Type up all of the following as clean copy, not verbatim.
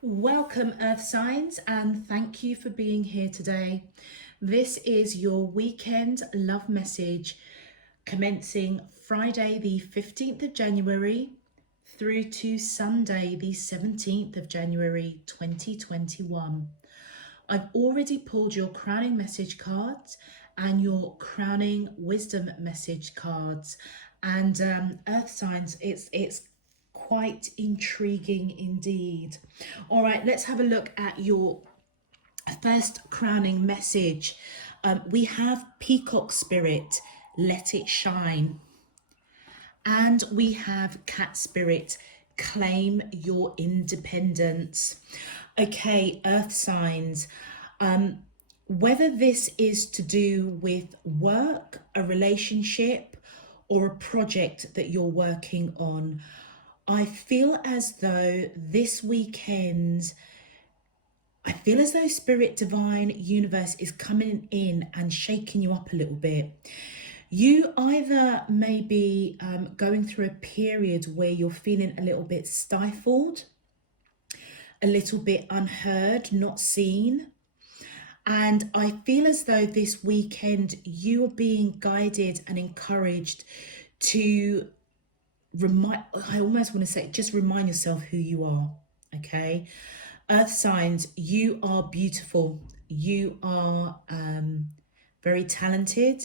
Welcome, Earth signs, and thank you for being here today. This is your weekend love message commencing Friday, the 15th of January through to Sunday, the 17th of January 2021. I've already pulled your crowning message cards and your crowning wisdom message cards. And Earth signs, it's quite intriguing indeed. All right, let's have a look at your first crowning message. We have Peacock Spirit, let it shine. And we have Cat Spirit, claim your independence. Okay, Earth signs. Whether this is to do with work, a relationship, or a project that you're working on, I feel as though this weekend, I feel as though Spirit Divine Universe is coming in and shaking you up a little bit. You either may be going through a period where you're feeling a little bit stifled, a little bit unheard, not seen. And I feel as though this weekend you are being guided and encouraged to I almost want to say, just remind yourself who you are, okay? Earth signs, you are beautiful. You are very talented,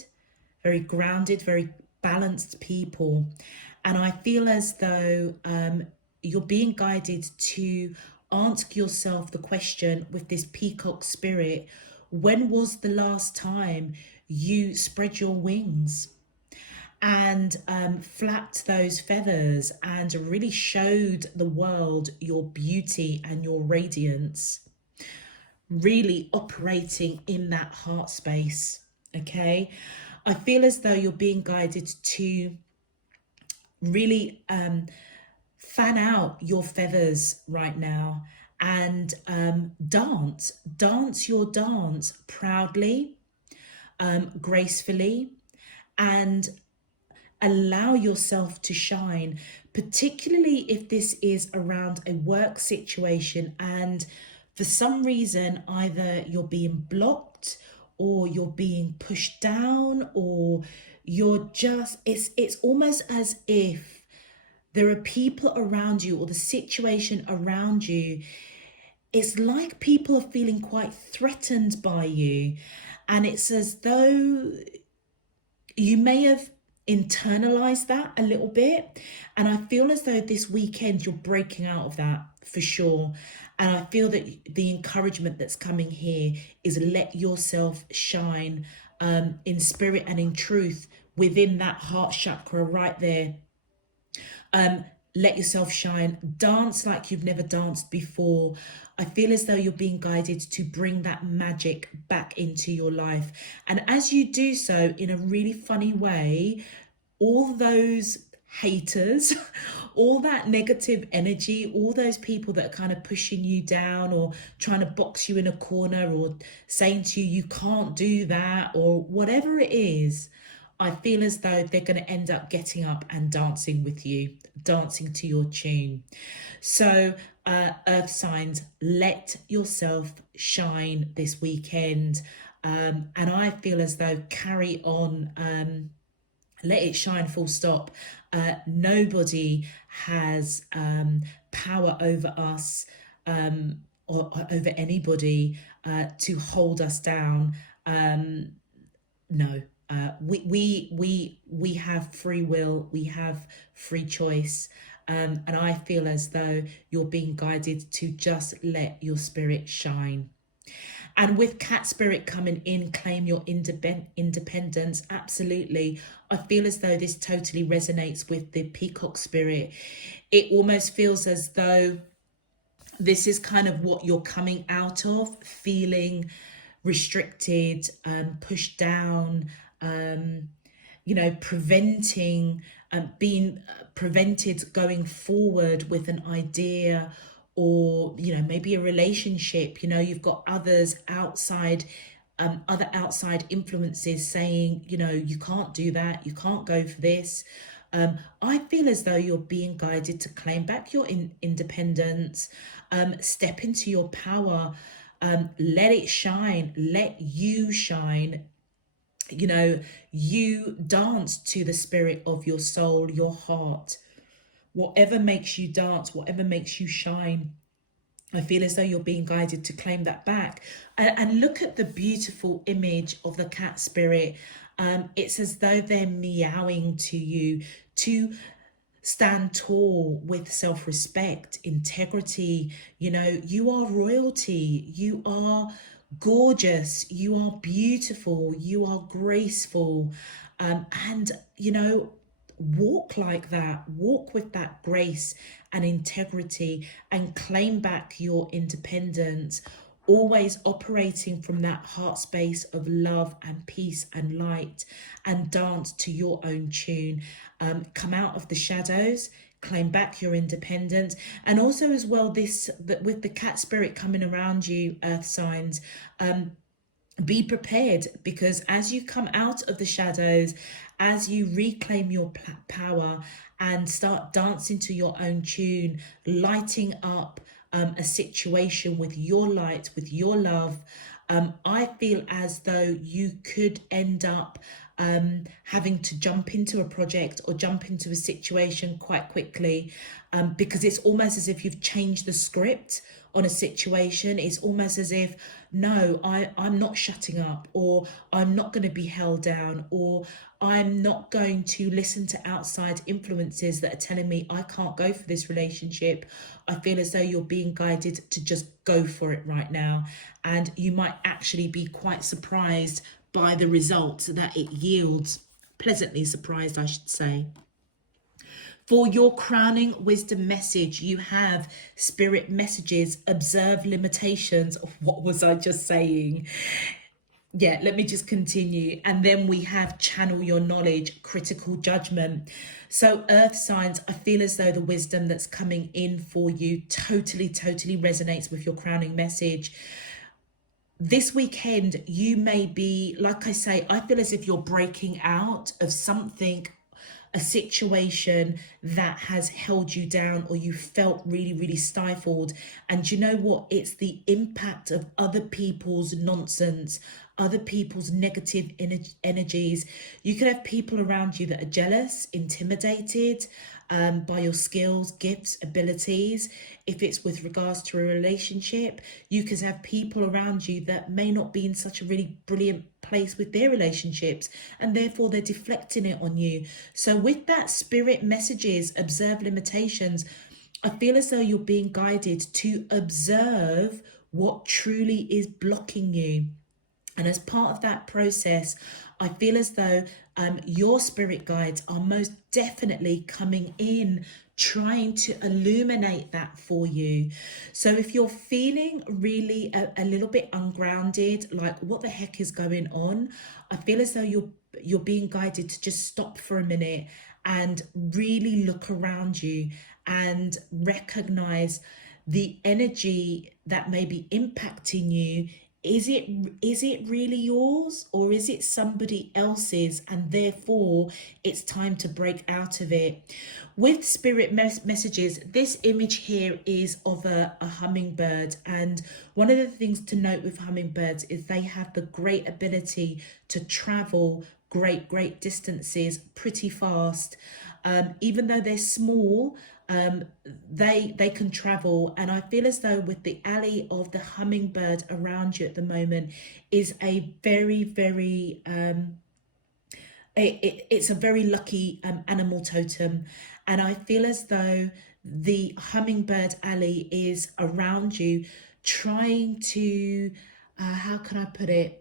very grounded, very balanced people. And I feel as though you're being guided to ask yourself the question with this peacock spirit, when was the last time you spread your wings and flapped those feathers and really showed the world your beauty and your radiance, really operating in that heart space, okay? I feel as though you're being guided to really fan out your feathers right now and dance your dance proudly, gracefully, and allow yourself to shine, particularly if this is around a work situation and for some reason either you're being blocked or you're being pushed down, or you're just, it's almost as if there are people around you or the situation around you, it's like people are feeling quite threatened by you, and it's as though you may have internalized that a little bit. And I feel as though this weekend you're breaking out of that for sure. And I feel that the encouragement that's coming here is let yourself shine in spirit and in truth within that heart chakra right there. Let yourself shine, dance like you've never danced before. I feel as though you're being guided to bring that magic back into your life. And as you do so in a really funny way, all those haters, all that negative energy, all those people that are kind of pushing you down or trying to box you in a corner or saying to you, you can't do that, or whatever it is, I feel as though they're going to end up getting up and dancing with you, dancing to your tune. So, Earth signs, let yourself shine this weekend. And I feel as though carry on, let it shine, full stop. Nobody has power over us or over anybody to hold us down. No. We have free will, we have free choice, and I feel as though you're being guided to just let your spirit shine. And with cat spirit coming in, claim your independence. Absolutely. I feel as though this totally resonates with the peacock spirit. It almost feels as though this is kind of what you're coming out of, feeling restricted, pushed down, preventing, being prevented going forward with an idea, or maybe a relationship. You've got others outside, other outside influences saying, you can't do that, you can't go for this, I feel as though you're being guided to claim back your independence, step into your power, let it shine, let you shine. You know, you dance to the spirit of your soul, your heart. Whatever makes you dance, whatever makes you shine, I feel as though you're being guided to claim that back. And look at the beautiful image of the cat spirit. It's as though they're meowing to you to stand tall with self-respect, integrity. You know, you are royalty, you are gorgeous, you are beautiful, you are graceful. And, you know, walk like that, walk with that grace and integrity, and claim back your independence, always operating from that heart space of love and peace and light, and dance to your own tune. Come out of the shadows, claim back your independence. And also as well, this with the cat spirit coming around you, earth signs, be prepared, because as you come out of the shadows, as you reclaim your power and start dancing to your own tune, lighting up a situation with your light, with your love, I feel as though you could end up having to jump into a project or jump into a situation quite quickly, because it's almost as if you've changed the script on a situation. It's almost as if, no, I'm not shutting up, or I'm not going to be held down, or I'm not going to listen to outside influences that are telling me I can't go for this relationship. I feel as though you're being guided to just go for it right now. And you might actually be quite surprised by the results that it yields. Pleasantly surprised, I should say. For your crowning wisdom message, you have spirit messages, observe limitations. What was I just saying? Yeah, let me just continue. And then we have channel your knowledge, critical judgment. So earth signs, I feel as though the wisdom that's coming in for you totally resonates with your crowning message. This weekend, you may be, like I say, I feel as if you're breaking out of something, a situation that has held you down, or you felt really stifled. And you know what? It's the impact of other people's nonsense, other people's negative energies. You could have people around you that are jealous, intimidated by your skills, gifts, abilities. If it's with regards to a relationship, you could have people around you that may not be in such a really brilliant place with their relationships, and therefore they're deflecting it on you. So with that spirit messages, observe limitations, I feel as though you're being guided to observe what truly is blocking you. And as part of that process, I feel as though your spirit guides are most definitely coming in, trying to illuminate that for you. So if you're feeling really a little bit ungrounded, like what the heck is going on, I feel as though you're being guided to just stop for a minute and really look around you and recognize the energy that may be impacting you. Is it really yours, or is it somebody else's? And therefore it's time to break out of it. With spirit messages, this image here is of a hummingbird. And one of the things to note with hummingbirds is they have the great ability to travel great distances pretty fast. Even though they're small, they can travel. And I feel as though with the alley of the hummingbird around you at the moment is a very it's a very lucky animal totem. And I feel as though the hummingbird alley is around you, trying to how can I put it,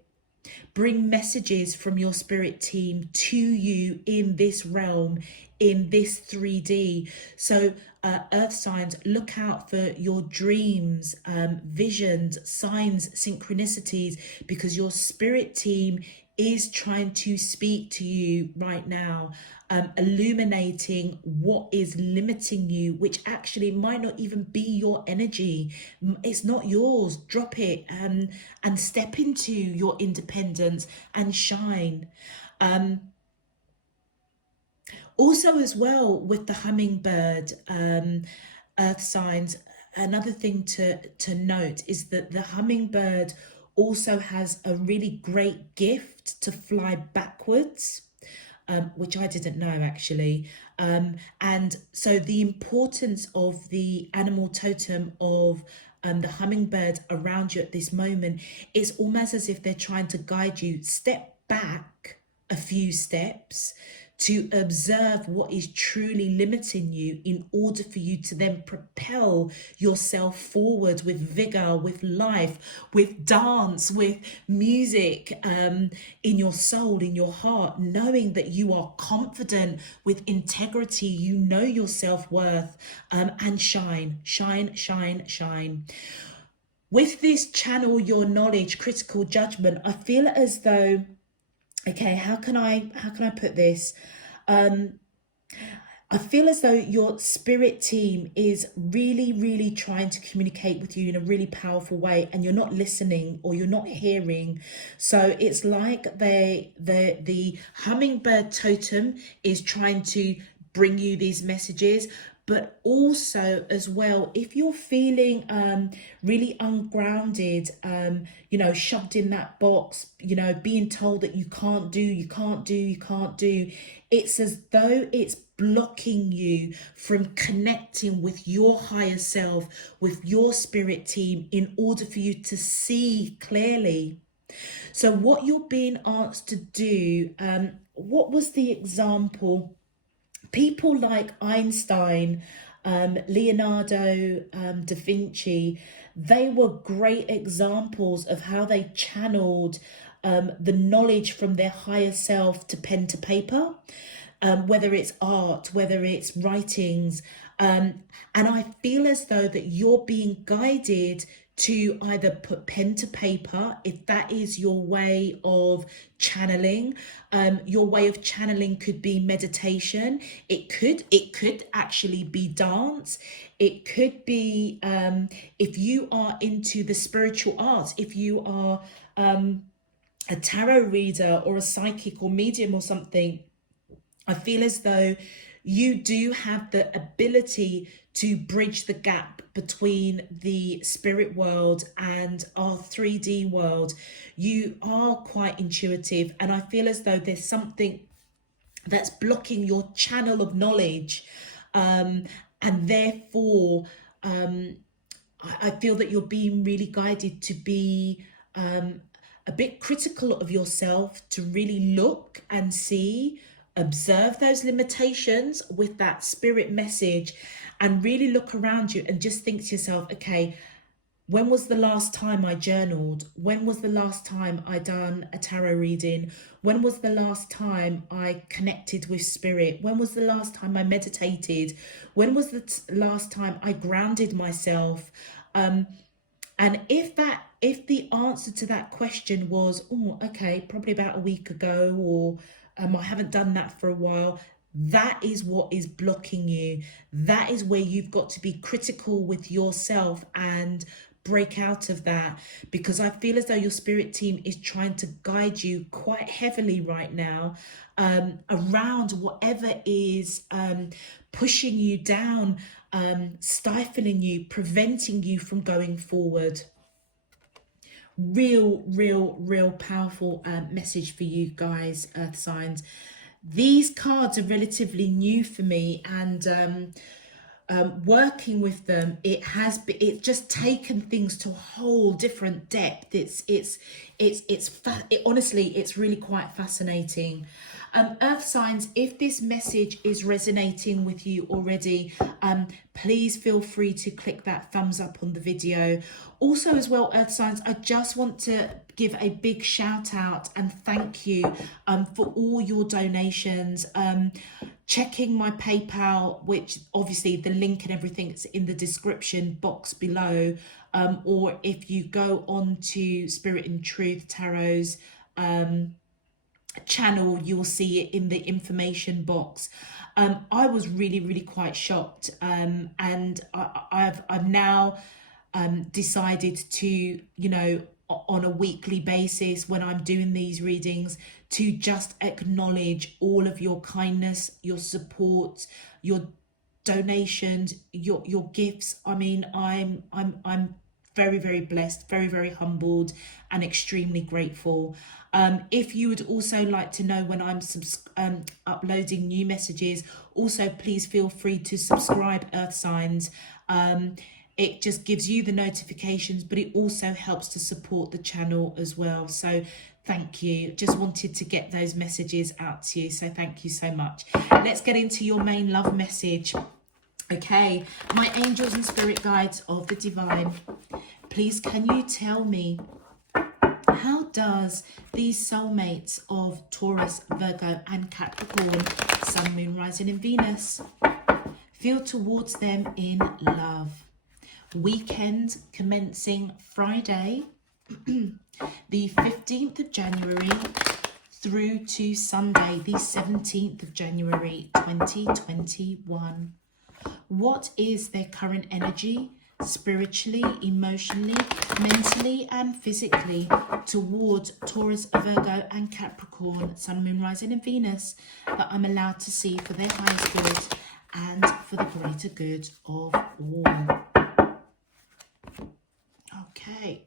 bring messages from your spirit team to you in this realm, in this 3D. So earth signs, look out for your dreams, visions, signs, synchronicities, because your spirit team is trying to speak to you right now, illuminating what is limiting you, which actually might not even be your energy. It's not yours. Drop it and step into your independence and shine. Also, as well, with the hummingbird, earth signs, another thing to note is that the hummingbird also has a really great gift to fly backwards, which I didn't know actually. And so the importance of the animal totem of the hummingbird around you at this moment is almost as if they're trying to guide you. Step back a few steps to observe what is truly limiting you in order for you to then propel yourself forward with vigor, with life, with dance, with music, in your soul, in your heart, knowing that you are confident with integrity, you know your self-worth, and shine, shine, shine, shine. With this channel your knowledge, critical judgment, I feel as though, okay, how can I put this? I feel as though your spirit team is really, really trying to communicate with you in a really powerful way, and you're not listening or you're not hearing. So it's like the hummingbird totem is trying to bring you these messages. But also as well, if you're feeling really ungrounded, shoved in that box, being told that you can't do, it's as though it's blocking you from connecting with your higher self, with your spirit team, in order for you to see clearly. So what you're being asked to do, what was the example? People like Einstein, Leonardo da Vinci, they were great examples of how they channeled the knowledge from their higher self to pen to paper, whether it's art, whether it's writings. And I feel as though that you're being guided to either put pen to paper, if that is your way of channeling. Your way of channeling could be meditation. It could actually be dance. It could be, if you are into the spiritual arts, if you are a tarot reader or a psychic or medium or something, I feel as though you do have the ability to bridge the gap between the spirit world and our 3D world. You are quite intuitive, and I feel as though there's something that's blocking your channel of knowledge, and therefore I feel that you're being really guided to be a bit critical of yourself, to really look and see, observe those limitations with that spirit message, and really look around you and just think to yourself, okay, when was the last time I journaled? When was the last time I done a tarot reading? When was the last time I connected with spirit? When was the last time I meditated? When was the last time I grounded myself? And if the answer to that question was, oh, okay, probably about a week ago, or I haven't done that for a while, that is what is blocking you. That is where you've got to be critical with yourself and break out of that, because I feel as though your spirit team is trying to guide you quite heavily right now, around whatever is pushing you down, stifling you, preventing you from going forward. Real powerful message for you guys, earth signs. These cards are relatively new for me, and working with them, it's just taken things to a whole different depth. Honestly, it's really quite fascinating. Earth signs, if this message is resonating with you already, please feel free to click that thumbs up on the video. Also as well, earth signs, I just want to give a big shout out and thank you for all your donations. Checking my PayPal, which obviously the link and everything is in the description box below, or if you go on to Spirit and Truth Tarot's channel, you'll see it in the information box. I was really quite shocked, and I've now decided to, on a weekly basis when I'm doing these readings, to just acknowledge all of your kindness, your support, your donations, your gifts. I mean, I'm very, very blessed, very, very humbled, and extremely grateful. If you would also like to know when I'm uploading new messages, also please feel free to subscribe, Earth signs. It just gives you the notifications, but it also helps to support the channel as well. So thank you. Just wanted to get those messages out to you. So thank you so much. Let's get into your main love message. Okay, my angels and spirit guides of the divine, please can you tell me, how does these soulmates of Taurus, Virgo and Capricorn, Sun, Moon, Rising and Venus, feel towards them in love? Weekend commencing Friday, the 15th of January through to Sunday, the 17th of January 2021. What is their current energy, spiritually, emotionally, mentally and physically, towards Taurus, Virgo and Capricorn, Sun, Moon, Rising and Venus, that I'm allowed to see for their highest good and for the greater good of all? Okay.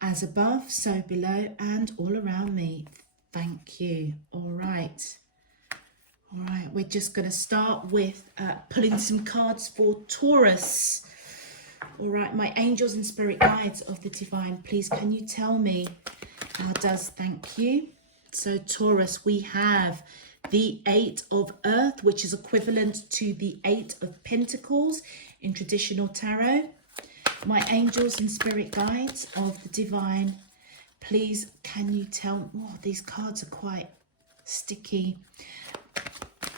As above, so below and all around me. Thank you. All right. All right, we're just going to start with pulling some cards for Taurus. All right, my angels and spirit guides of the divine, please can you tell me how does, thank you. So Taurus, we have the 8 of Earth, which is equivalent to the 8 of Pentacles in traditional tarot. My angels and spirit guides of the divine, please can you tell me, oh, these cards are quite sticky.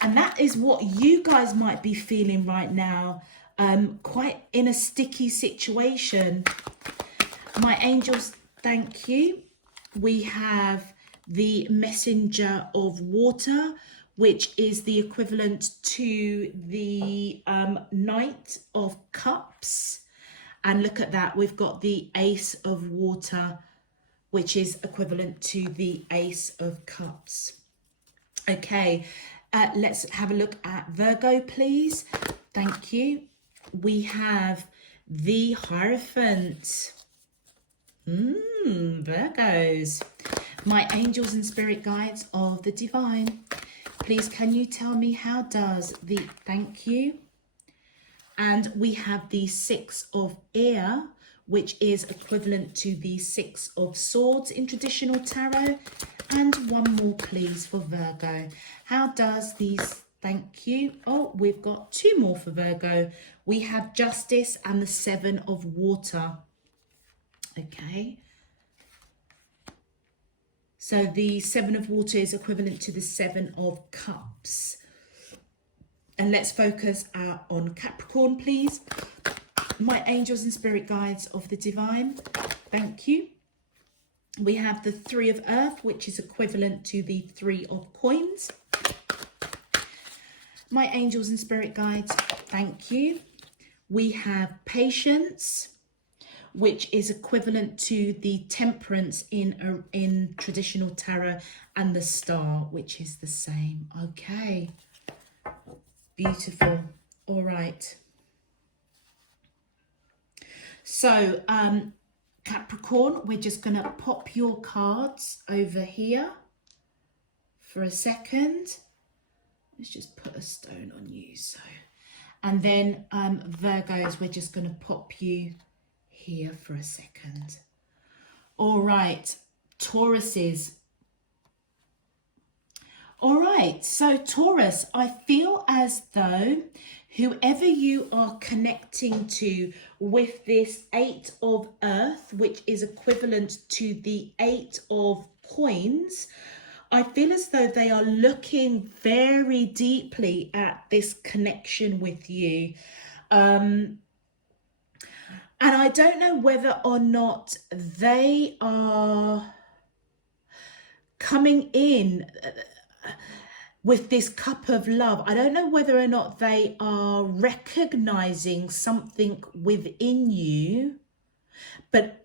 And that is what you guys might be feeling right now, quite in a sticky situation. My angels, thank you. We have the messenger of water, which is the equivalent to the Knight of Cups. And look at that, we've got the Ace of Water, which is equivalent to the Ace of Cups. Okay, let's have a look at Virgo, please. Thank you. We have the Hierophant. Virgos. My angels and spirit guides of the divine, please can you tell me how does the, thank you. And we have the 6 of Air, which is equivalent to the 6 of Swords in traditional tarot. And one more please for Virgo. How does these, thank you. Oh, we've got 2 more for Virgo. We have Justice and the 7 of Water. Okay. So the 7 of Water is equivalent to the 7 of Cups. And let's focus on Capricorn, please. My angels and spirit guides of the divine, thank you. We have the 3 of Earth, which is equivalent to the 3 of Coins. My angels and spirit guides, thank you. We have Patience, which is equivalent to the Temperance in traditional tarot, and the Star, which is the same. Okay. Beautiful. All right. So, Capricorn, we're just going to pop your cards over here for a second. Let's just put a stone on you. So, and then Virgos, we're just going to pop you here for a second. All right, Tauruses. All right, so Taurus, I feel as though whoever you are connecting to with this 8 of Earth, which is equivalent to the 8 of Coins, I feel as though they are looking very deeply at this connection with you. And I don't know whether or not they are coming in. with this cup of love, I don't know whether or not they are recognizing something within you, but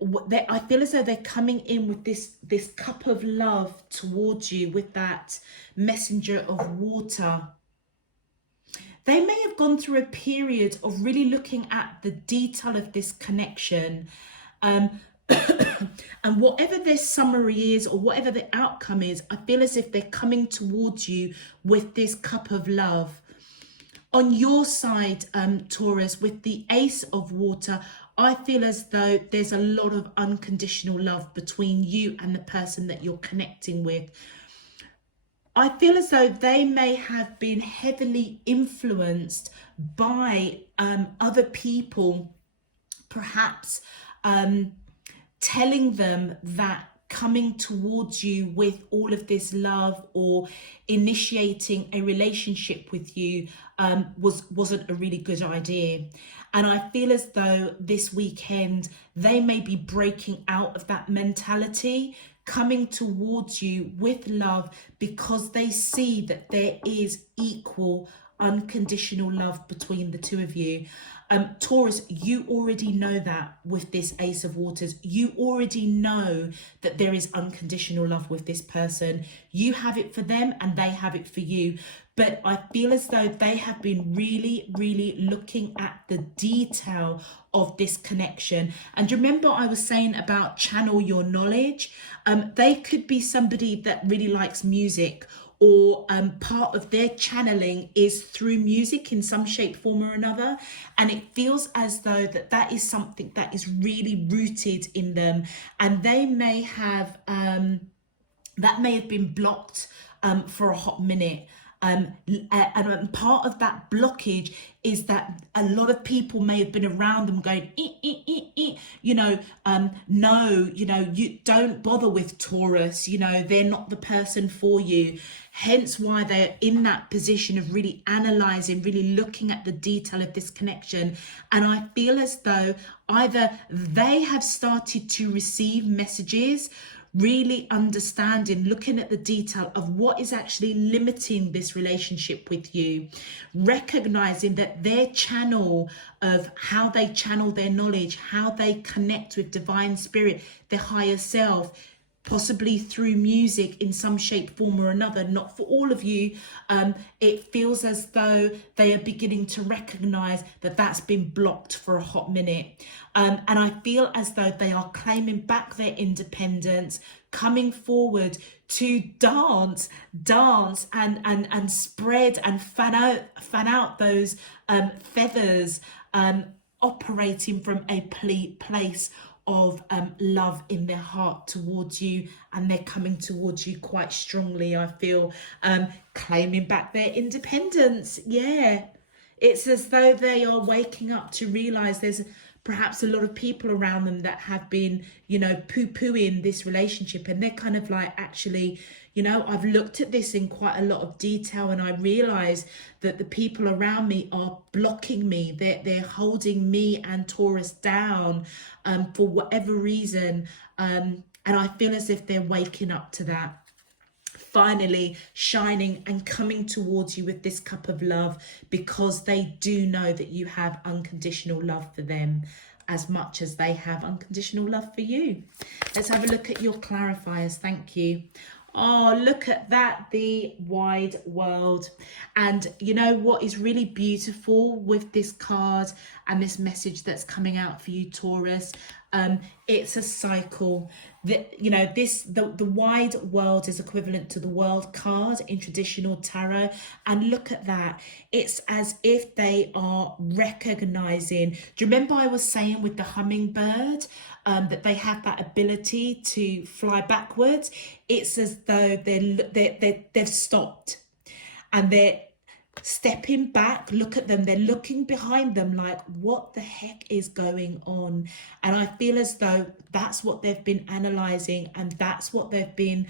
I feel as though they're coming in with this cup of love towards you with that messenger of water. They may have gone through a period of really looking at the detail of this connection. And whatever their summary is or whatever the outcome is, I feel as if they're coming towards you with this cup of love. On your side, Taurus, with the Ace of Water, I feel as though there's a lot of unconditional love between you and the person that you're connecting with. I feel as though they may have been heavily influenced by other people, perhaps telling them that coming towards you with all of this love or initiating a relationship with you wasn't a really good idea. And I feel as though this weekend they may be breaking out of that mentality, coming towards you with love, because they see that there is equal unconditional love between the two of you. Taurus, you already know that with this Ace of Waters. You already know that there is unconditional love with this person. You have it for them and they have it for you. But I feel as though they have been really, really looking at the detail of this connection. And remember I was saying about channel your knowledge? They could be somebody that really likes music, or part of their channeling is through music in some shape, form or another. And it feels as though that is something that is really rooted in them. And they may have, that may have been blocked for a hot minute. And part of that blockage is that a lot of people may have been around them going, no, you don't bother with Taurus, they're not the person for you. Hence why they're in that position of really analysing, really looking at the detail of this connection. And I feel as though either they have started to receive messages, really understanding, looking at the detail of what is actually limiting this relationship with you, recognizing that their channel of how they channel their knowledge, how they connect with divine spirit, their higher self, possibly through music in some shape, form or another, not for all of you, it feels as though they are beginning to recognize that that's been blocked for a hot minute. And I feel as though they are claiming back their independence, coming forward to dance and spread and fan out those feathers, operating from a place of love in their heart towards you. And they're coming towards you quite strongly, I feel, claiming back their independence. Yeah, it's as though they are waking up to realize there's perhaps a lot of people around them that have been, poo-pooing this relationship, and they're kind of like, actually, I've looked at this in quite a lot of detail, and I realize that the people around me are blocking me. They're holding me and Taurus down for whatever reason. And I feel as if they're waking up to that, finally shining and coming towards you with this cup of love, because they do know that you have unconditional love for them as much as they have unconditional love for you. Let's have a look at your clarifiers. Thank you. Oh, look at that, the wide world. And you know what is really beautiful with this card and this message that's coming out for you, Taurus? It's a cycle. The wide world is equivalent to the world card in traditional tarot. And look at that. It's as if they are recognizing. Do you remember I was saying with the hummingbird, that they have that ability to fly backwards? It's as though they've stopped and they're stepping back. Look at them, they're looking behind them like, what the heck is going on? And I feel as though that's what they've been analyzing, and that's what they've been,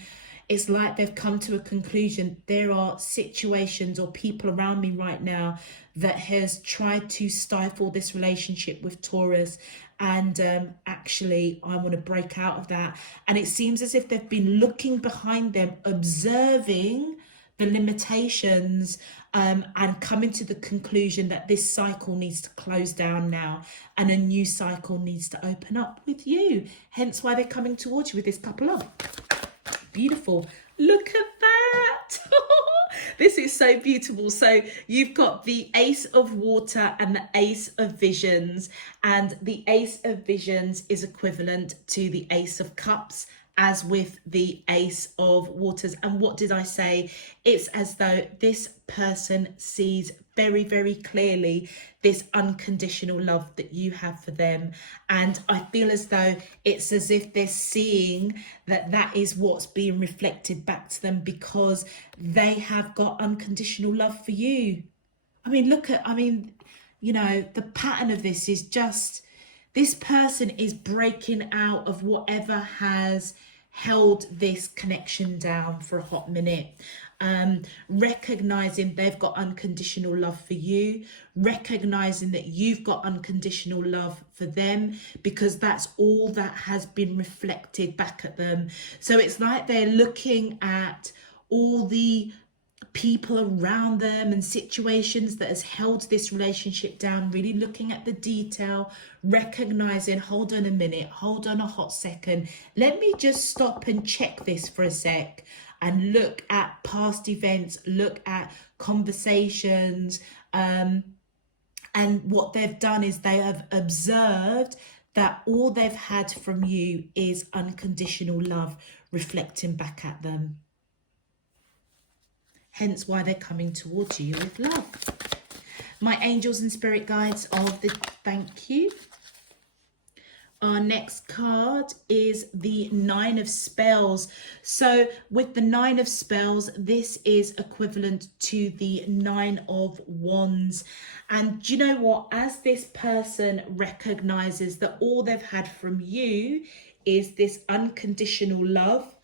it's like they've come to a conclusion. There are situations or people around me right now that has tried to stifle this relationship with Taurus, and actually I want to break out of that. And it seems as if they've been looking behind them, observing the limitations, and coming to the conclusion that this cycle needs to close down now and a new cycle needs to open up with you. Hence why they're coming towards you with this couple of. Beautiful. Look at that. This is so beautiful. So you've got the Ace of Water and the Ace of Visions, and the Ace of Visions is equivalent to the Ace of Cups, as with the Ace of Waters. And what did I say? It's as though this person sees very, very clearly this unconditional love that you have for them. And I feel as though it's as if they're seeing that that is what's being reflected back to them, because they have got unconditional love for you. I mean, you know, the pattern of this is just, this person is breaking out of whatever has held this connection down for a hot minute. Recognizing they've got unconditional love for you, recognizing that you've got unconditional love for them, because that's all that has been reflected back at them. So it's like they're looking at all the people around them and situations that has held this relationship down, really looking at the detail, recognizing, hold on a minute, hold on a hot second, let me just stop and check this for a sec, and look at past events, look at conversations, and what they've done is they have observed that all they've had from you is unconditional love reflecting back at them. Hence why they're coming towards you with love. My angels and spirit guides of the thank you. Our next card is the Nine of Spells. So with the Nine of Spells, this is equivalent to the Nine of Wands. And do you know what? As this person recognizes that all they've had from you is this unconditional love,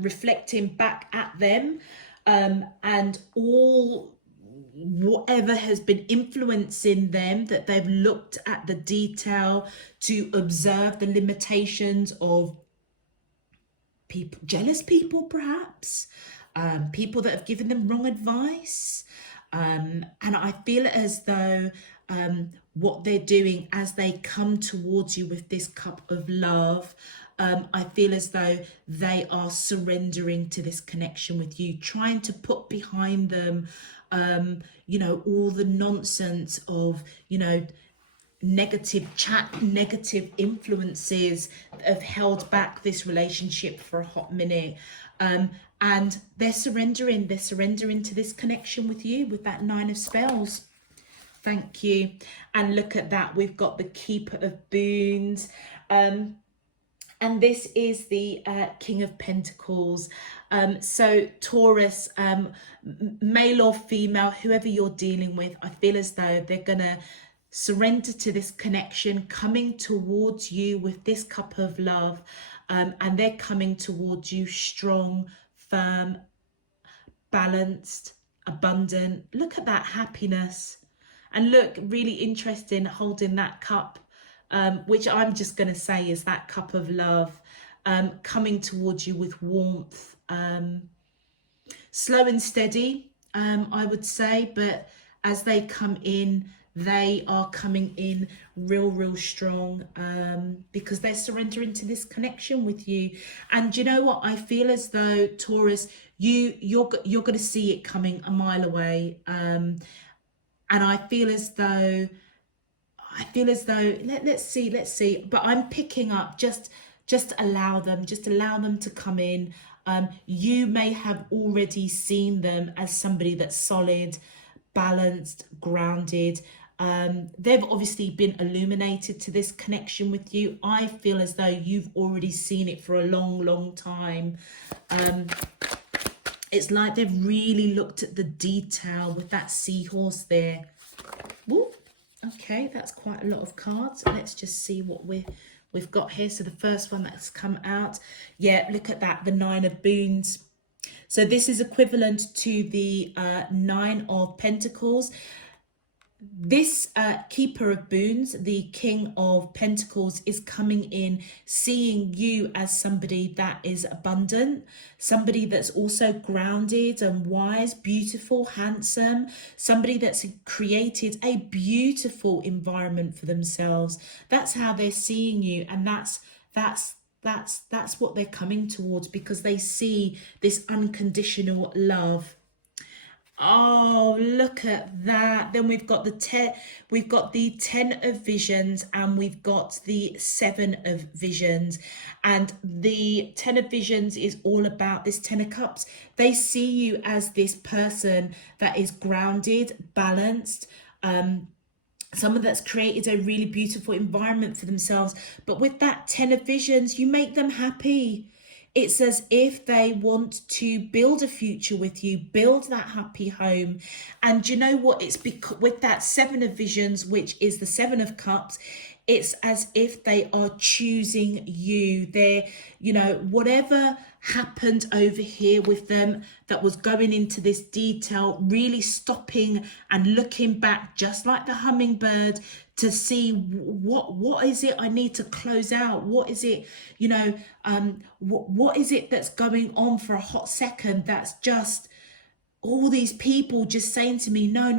reflecting back at them, and all whatever has been influencing them, that they've looked at the detail to observe the limitations of people, jealous people perhaps, people that have given them wrong advice, and I feel as though what they're doing as they come towards you with this cup of love, I feel as though they are surrendering to this connection with you, trying to put behind them, you know, all the nonsense of, you know, negative chat, negative influences that have held back this relationship for a hot minute. And they're surrendering to this connection with you with that Nine of Spells. Thank you. And look at that, we've got the Keeper of Boons. And this is the King of Pentacles. So Taurus, male or female, whoever you're dealing with, I feel as though they're going to surrender to this connection, coming towards you with this cup of love. And they're coming towards you strong, firm, balanced, abundant. Look at that happiness. And look, really interesting holding that cup, which I'm just going to say is that cup of love, coming towards you with warmth, slow and steady, I would say, but as they come in, they are coming in real strong, because they're surrendering to this connection with you. And you know what? I feel as though, Taurus, you're going to see it coming a mile away, and I feel as though let's see, but I'm picking up, just allow them to come in. You may have already seen them as somebody that's solid, balanced, grounded. They've obviously been illuminated to this connection with you. I feel as though you've already seen it for a long time. It's like they've really looked at the detail with that seahorse there. Woo. Okay, that's quite a lot of cards. Let's just see what we've got here. So the first one that's come out, yeah, look at that, the Nine of Boons. So this is equivalent to the Nine of Pentacles. This keeper of boons, the king of pentacles, is coming in seeing you as somebody that is abundant, somebody that's also grounded and wise, beautiful, handsome, somebody that's created a beautiful environment for themselves. That's how they're seeing you, and that's what they're coming towards, because they see this unconditional love. Oh, look at that. Then we've got the 10 of visions, and we've got the 7 of visions. And the 10 of visions is all about this 10 of cups. They see you as this person that is grounded, balanced, someone that's created a really beautiful environment for themselves. But with that 10 of visions, you make them happy. It's as if they want to build a future with you, build that happy home. And you know what? It's because with that 7 of visions, which is the 7 of cups, it's as if they are choosing you. They're, whatever happened over here with them that was going into this detail, really stopping and looking back, just like the hummingbird, to see what is it I need to close out? What is it, what is it that's going on for a hot second? That's just all these people just saying to me, no,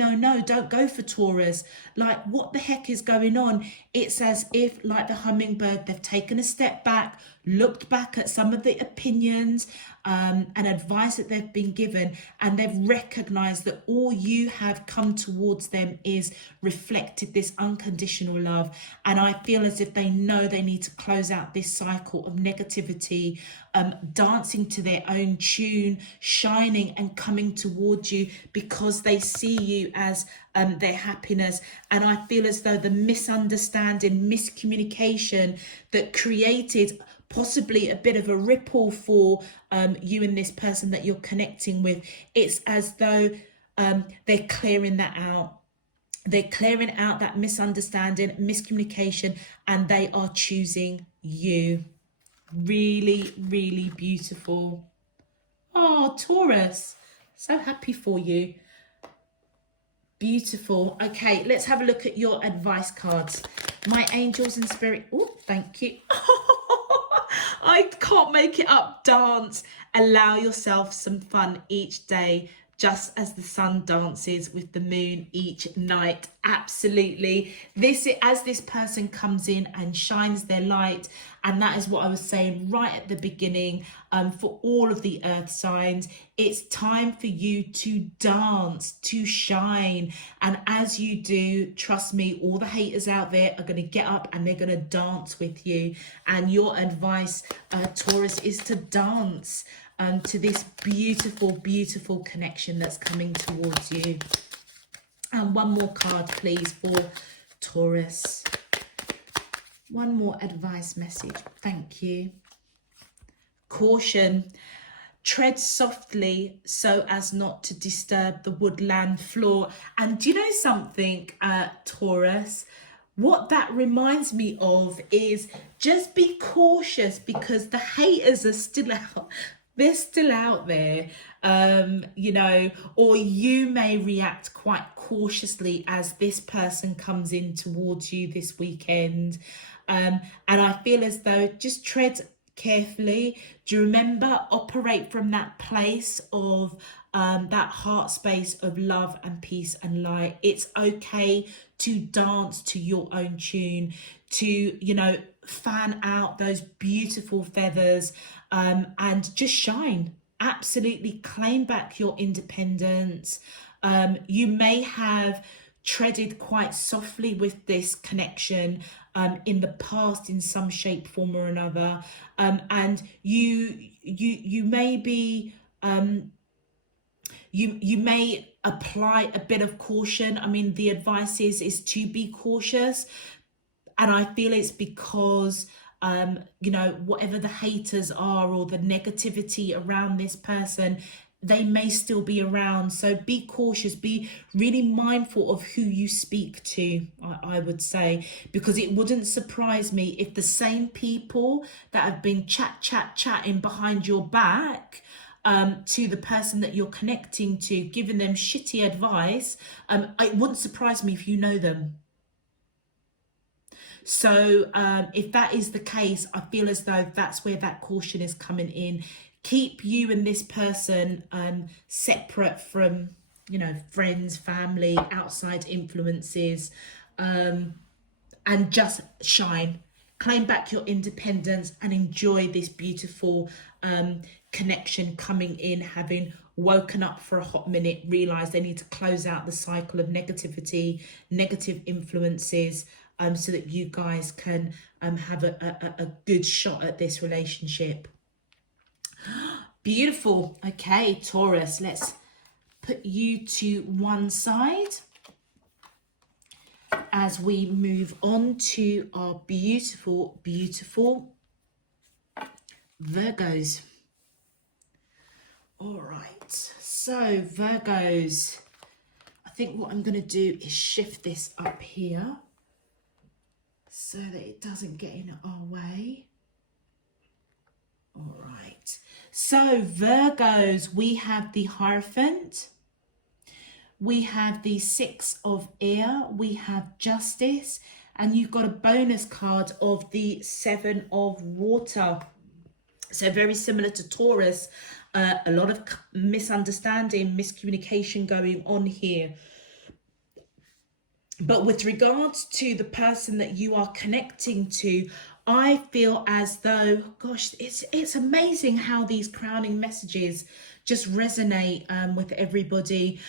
don't go for Taurus. Like, what the heck is going on? It's as if, like the hummingbird, they've taken a step back, looked back at some of the opinions and advice that they've been given, and they've recognized that all you have come towards them is reflected this unconditional love. And I feel as if they know they need to close out this cycle of negativity, dancing to their own tune, shining and coming towards you, because they see you as their happiness. And I feel as though the misunderstanding, miscommunication that created possibly a bit of a ripple for you and this person that you're connecting with, it's as though they're clearing that out. They're clearing out that misunderstanding, miscommunication, and they are choosing you. Really, really beautiful. Oh, Taurus, so happy for you. Beautiful. Okay, let's have a look at your advice cards. My angels and spirit. Oh, thank you. I can't make it up. Dance. Allow yourself some fun each day, just as the sun dances with the moon each night. Absolutely. As this person comes in and shines their light, and that is what I was saying right at the beginning, for all of the earth signs, it's time for you to dance, to shine. And as you do, trust me, all the haters out there are going to get up and they're going to dance with you. And your advice, Taurus, is to dance to this beautiful, beautiful connection that's coming towards you. And one more card, please, for Taurus. One more advice message. Thank you. Caution. Tread softly so as not to disturb the woodland floor. And do you know something, Taurus? What that reminds me of is just be cautious, because the haters are still out. They're still out there, or you may react quite cautiously as this person comes in towards you this weekend. And I feel as though just tread carefully. Do you remember, operate from that place of that heart space of love and peace and light. It's okay to dance to your own tune, to, fan out those beautiful feathers and just shine. Absolutely claim back your independence. You may have treaded quite softly with this connection in the past in some shape, form or another, and you may be you may apply a bit of caution. I mean, the advice is to be cautious, and I feel it's because whatever the haters are or the negativity around this person, they may still be around. So be cautious, be really mindful of who you speak to, I would say, because it wouldn't surprise me if the same people that have been chatting behind your back to the person that you're connecting to, giving them shitty advice, it wouldn't surprise me if you know them. So if that is the case, I feel as though that's where that caution is coming in. Keep you and this person separate from, you know, friends, family, outside influences, and just shine. Claim back your independence and enjoy this beautiful connection coming in, having woken up for a hot minute, realize they need to close out the cycle of negativity, negative influences, so that you guys can have a good shot at this relationship. Beautiful. Okay, Taurus, let's put you to one side as we move on to our beautiful, beautiful Virgos. All right, so Virgos, I think what I'm going to do is shift this up here so that it doesn't get in our way. All right, so Virgos, we have the Hierophant, we have the Six of Air, we have Justice, and you've got a bonus card of the Seven of Water. So very similar to Taurus, a lot of misunderstanding, miscommunication going on here. But with regards to the person that you are connecting to, I feel as though, gosh, it's amazing how these crowning messages just resonate with everybody.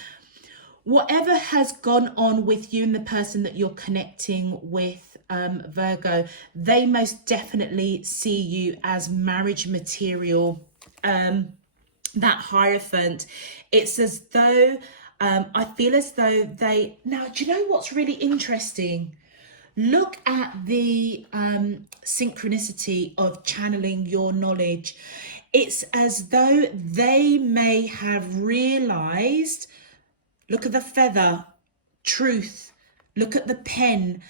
Whatever has gone on with you and the person that you're connecting with, Virgo, they most definitely see you as marriage material. That Hierophant, it's as though, I feel as though they, now, do you know what's really interesting? Look at the synchronicity of channeling your knowledge. It's as though they may have realized, look at the feather, truth, look at the pen.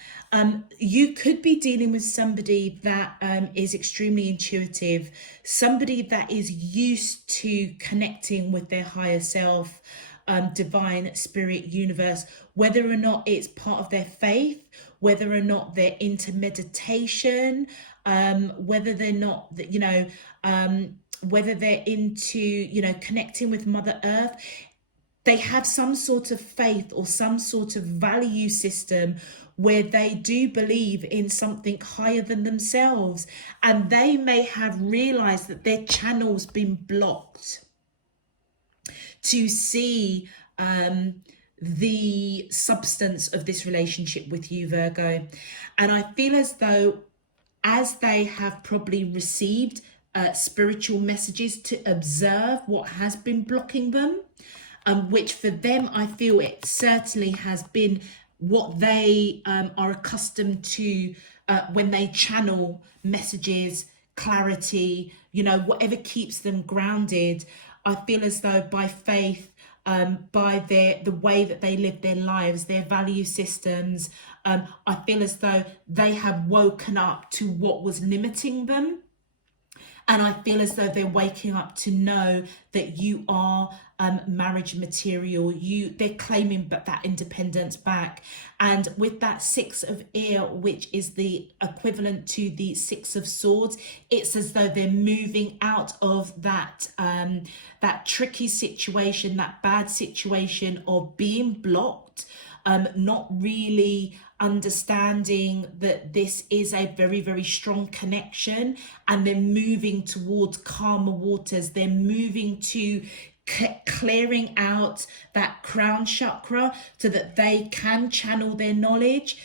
You could be dealing with somebody that is extremely intuitive, somebody that is used to connecting with their higher self, divine, spirit, universe, whether or not it's part of their faith, whether or not they're into meditation, whether they're not, you know, whether they're into, you know, connecting with Mother Earth. They have some sort of faith or some sort of value system where they do believe in something higher than themselves, and they may have realized that their channel's been blocked to see the substance of this relationship with you, Virgo. And I feel as though, as they have probably received spiritual messages to observe what has been blocking them, which for them, I feel it certainly has been what they are accustomed to when they channel messages, clarity, you know, whatever keeps them grounded. I feel as though by faith, by the way that they live their lives, their value systems, I feel as though they have woken up to what was limiting them. And I feel as though they're waking up to know that you are marriage material. They're claiming that independence back. And with that Six of Air, which is the equivalent to the Six of Swords, it's as though they're moving out of that tricky situation, that bad situation of being blocked, not really understanding that this is a very, very strong connection, and they're moving towards calmer waters. They're moving to clearing out that crown chakra so that they can channel their knowledge,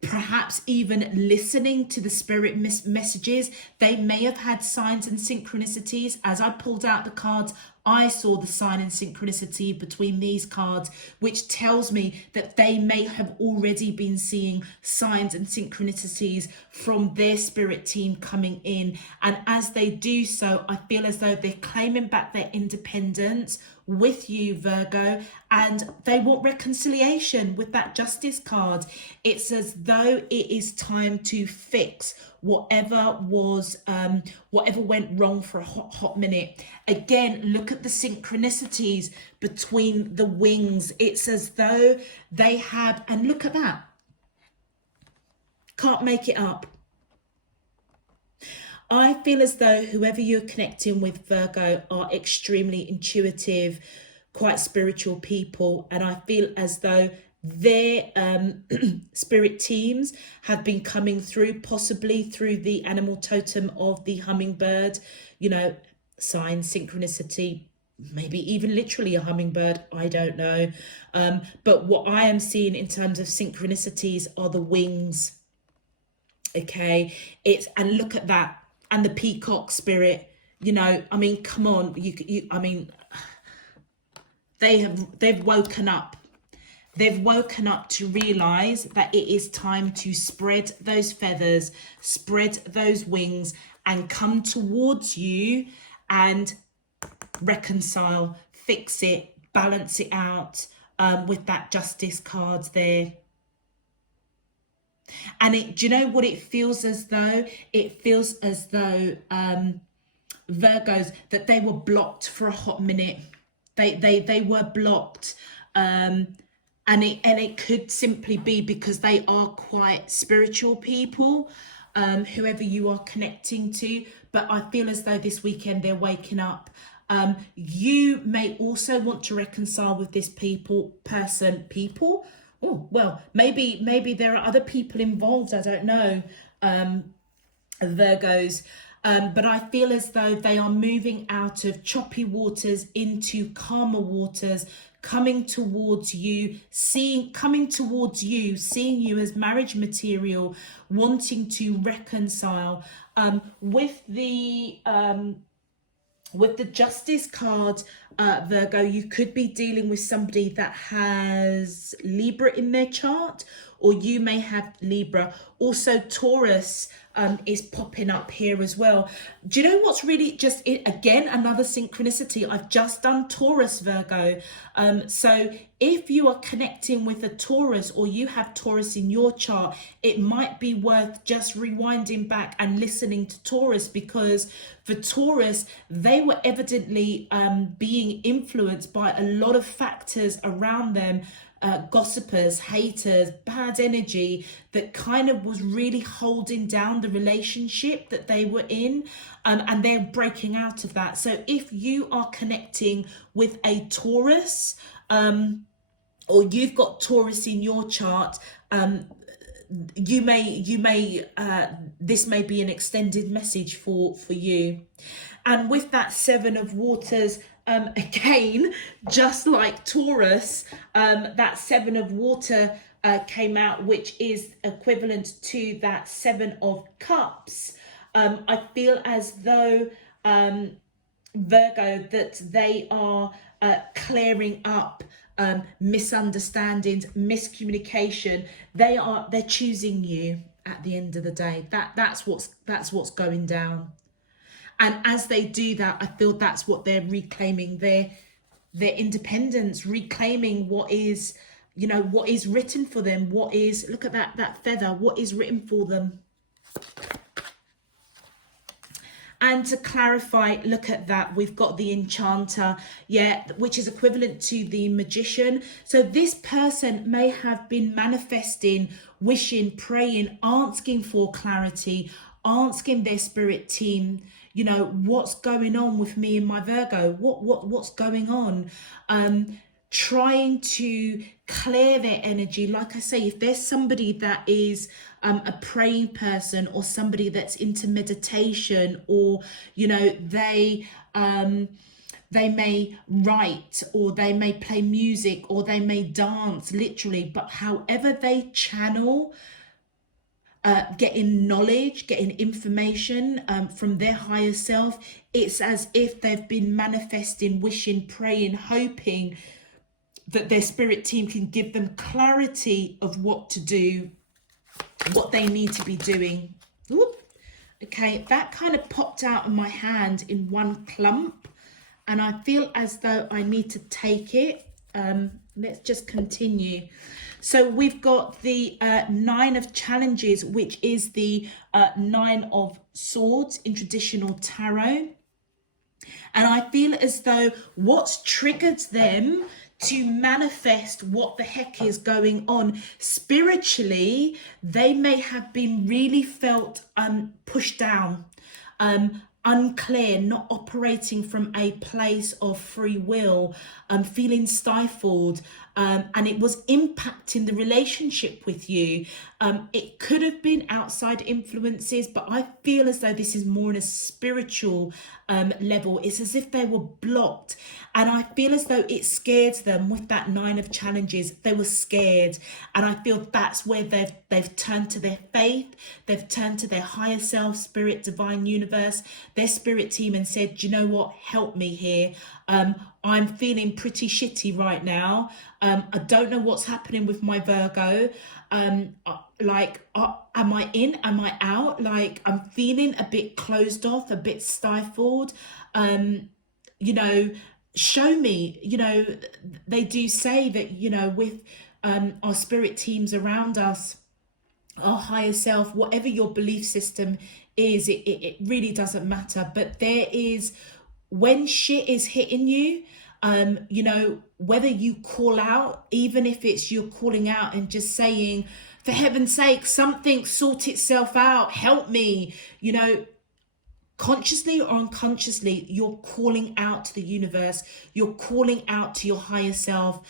perhaps even listening to the spirit messages. They may have had signs and synchronicities. As I pulled out the cards, I saw the sign and synchronicity between these cards, which tells me that they may have already been seeing signs and synchronicities from their spirit team coming in. And as they do so, I feel as though they're claiming back their independence with you, Virgo, and they want reconciliation with that Justice card. It's as though it is time to fix whatever went wrong for a hot minute. Again, look at the synchronicities between the wings. It's as though they have, and look at that. Can't make it up. I feel as though whoever you're connecting with, Virgo, are extremely intuitive, quite spiritual people. And I feel as though their spirit teams have been coming through, possibly through the animal totem of the hummingbird, you know, sign, synchronicity, maybe even literally a hummingbird, I don't know. But what I am seeing in terms of synchronicities are the wings. Okay, and look at that. And the peacock spirit, you know, I mean, come on, I mean, they've woken up. They've woken up to realize that it is time to spread those feathers, spread those wings, and come towards you and reconcile, fix it, balance it out, with that Justice card there. And do you know what it feels as though? It feels as though Virgos, that they were blocked for a hot minute. They were blocked, and it could simply be because they are quite spiritual people, whoever you are connecting to. But I feel as though this weekend they're waking up. You may also want to reconcile with this people. Oh, well, maybe there are other people involved. I don't know, Virgos. But I feel as though they are moving out of choppy waters into calmer waters, coming towards you, seeing you as marriage material, wanting to reconcile. With the Justice card, Virgo, you could be dealing with somebody that has Libra in their chart, or you may have Libra. Also, Taurus is popping up here as well. Do you know what's really just it? Again, another synchronicity. I've just done Taurus, Virgo. So if you are connecting with a Taurus, or you have Taurus in your chart, it might be worth just rewinding back and listening to Taurus, because for Taurus, they were evidently being influenced by a lot of factors around them. Gossipers, haters, bad energy that kind of was really holding down the relationship that they were in, and they're breaking out of that. So if you are connecting with a Taurus, or you've got Taurus in your chart, this may be an extended message for you. And with that Seven of Waters, again, just like Taurus, that Seven of Water came out, which is equivalent to that Seven of Cups. I feel as though, Virgo, that they are clearing up misunderstandings, miscommunication. They're choosing you at the end of the day. That's what's going down. And as they do that, I feel that's what they're reclaiming, their independence, reclaiming what is written for them. Look at that feather, what is written for them. And to clarify, look at that, we've got the Enchanter, which is equivalent to the Magician. So this person may have been manifesting, wishing, praying, asking for clarity, asking their spirit team, what's going on with me and my Virgo? What's going on? Trying to clear their energy. Like I say, if there's somebody that is a praying person, or somebody that's into meditation, or they may write, or they may play music, or they may dance, literally, but however they channel getting knowledge, getting information from their higher self, it's as if they've been manifesting, wishing, praying, hoping that their spirit team can give them clarity of what to do, what they need to be doing. Whoop. Okay, that kind of popped out of my hand in one clump. and I feel as though I need to take it. Let's just continue. So we've got the Nine of Challenges, which is the Nine of Swords in traditional tarot. And I feel as though what's triggered them to manifest what the heck is going on spiritually, they may have been really felt pushed down, unclear, not operating from a place of free will, feeling stifled, and it was impacting the relationship with you. It could have been outside influences, but I feel as though this is more on a spiritual level. It's as if they were blocked, and I feel as though it scared them with that Nine of Challenges. They were scared, and I feel that's where they've turned to their faith, they've turned to their higher self, spirit, divine universe, their spirit team, and said, do you know what, help me here. I'm feeling pretty shitty right now. I don't know what's happening with my Virgo. Am I in? Am I out? Like, I'm feeling a bit closed off, a bit stifled. Show me. They do say that, with our spirit teams around us, our higher self, whatever your belief system is, it really doesn't matter. But there is, when shit is hitting you, whether you call out, even if it's you're calling out and just saying, for heaven's sake, something sort itself out, help me, consciously or unconsciously, you're calling out to the universe, you're calling out to your higher self,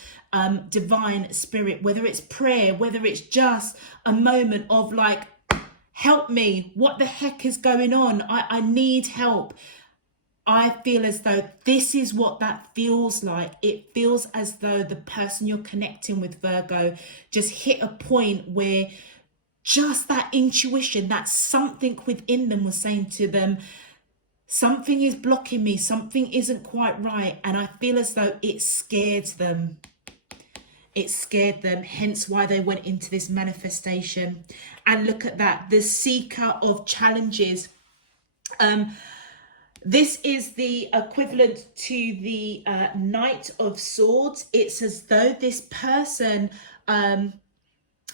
divine spirit, whether it's prayer, whether it's just a moment of like, help me, what the heck is going on? I need help. I feel as though this is what that feels like. It feels as though the person you're connecting with, Virgo, just hit a point where just that intuition, that something within them was saying to them, something is blocking me, something isn't quite right. And I feel as though it scared them. It scared them, hence why they went into this manifestation. And look at that, the Seeker of Challenges. This is the equivalent to the Knight of Swords. It's as though this person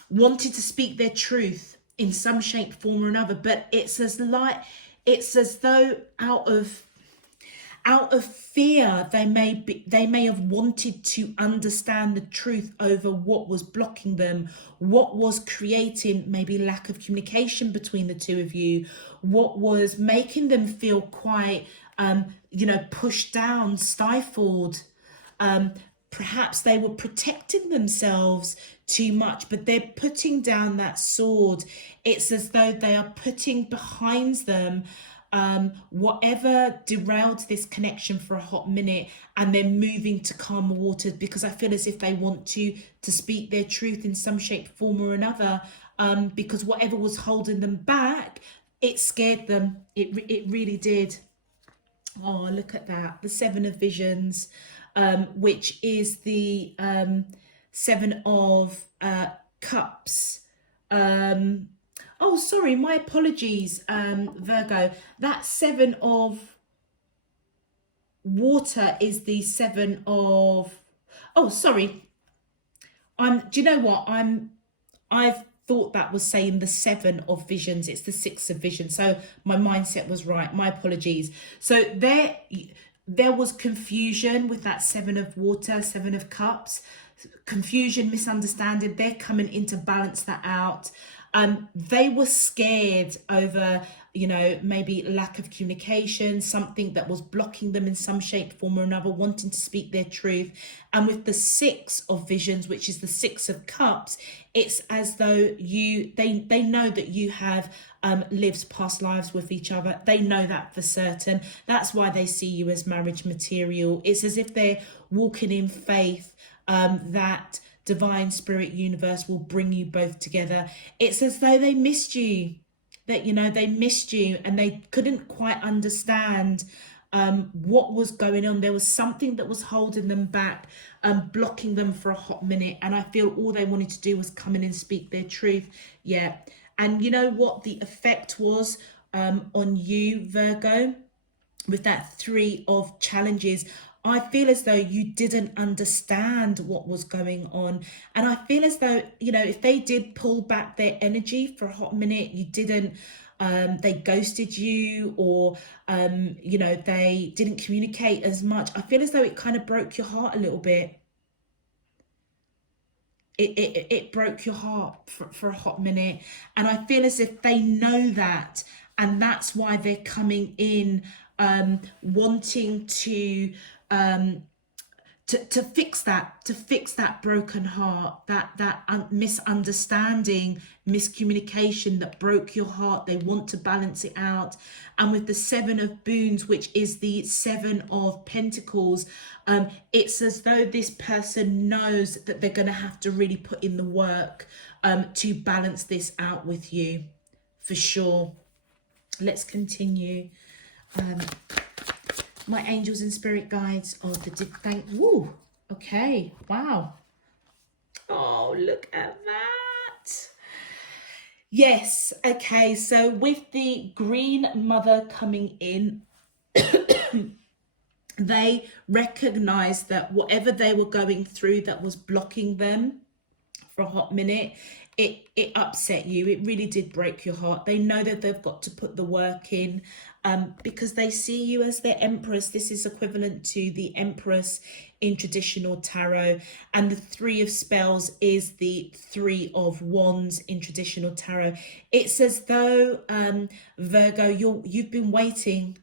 wanted to speak their truth in some shape, form or another, but it's as though out of fear, they may have wanted to understand the truth over what was blocking them, what was creating maybe lack of communication between the two of you, what was making them feel quite, pushed down, stifled. Perhaps they were protecting themselves too much, but they're putting down that sword. It's as though they are putting behind them whatever derailed this connection for a hot minute, and they're moving to calmer waters, because I feel as if they want to speak their truth in some shape, form or another, because whatever was holding them back, it scared them. It really did. Oh, look at that, the Seven of Visions, which is the Seven of Cups. Oh, sorry, my apologies, Virgo. That Seven of Water is the Seven of... Oh, sorry. Do you know what? I've thought that was saying the Seven of Visions. It's the Six of Visions. So my mindset was right. My apologies. So there was confusion with that Seven of Water, Seven of Cups. Confusion, misunderstanding. They're coming in to balance that out. They were scared over, maybe lack of communication, something that was blocking them in some shape, form or another, wanting to speak their truth. And with the Six of Visions, which is the Six of Cups, it's as though they know that you have lived past lives with each other. They know that for certain. That's why they see you as marriage material. It's as if they're walking in faith that divine spirit universe will bring you both together. It's as though they missed you, that they missed you, and they couldn't quite understand what was going on. There was something that was holding them back, blocking them for a hot minute, and I feel all they wanted to do was come in and speak their truth. Yeah. And you know what the effect was on you, Virgo? with that three of challenges, I feel as though you didn't understand what was going on. And I feel as though, you know, if they did pull back their energy for a hot minute, you didn't, they ghosted you, or, you know, they didn't communicate as much. I feel as though it kind of broke your heart a little bit. It broke your heart for a hot minute. And I feel as if they know that, and that's why they're coming in, wanting to fix that broken heart, that misunderstanding, miscommunication that broke your heart. They want to balance it out. And with the Seven of Boons, which is the Seven of Pentacles, it's as though this person knows that they're going to have to really put in the work to balance this out with you, for sure. Let's continue. My angels and spirit guides of the woo, okay, wow. Oh, look at that. Yes, okay, so with the Green Mother coming in, they recognize that whatever they were going through that was blocking them for a hot minute, it upset you. It really did break your heart. They know that they've got to put the work in, because they see you as their Empress. This is equivalent to the Empress in traditional tarot, and the Three of Spells is the Three of Wands in traditional tarot. It's as though, Virgo, you've been waiting.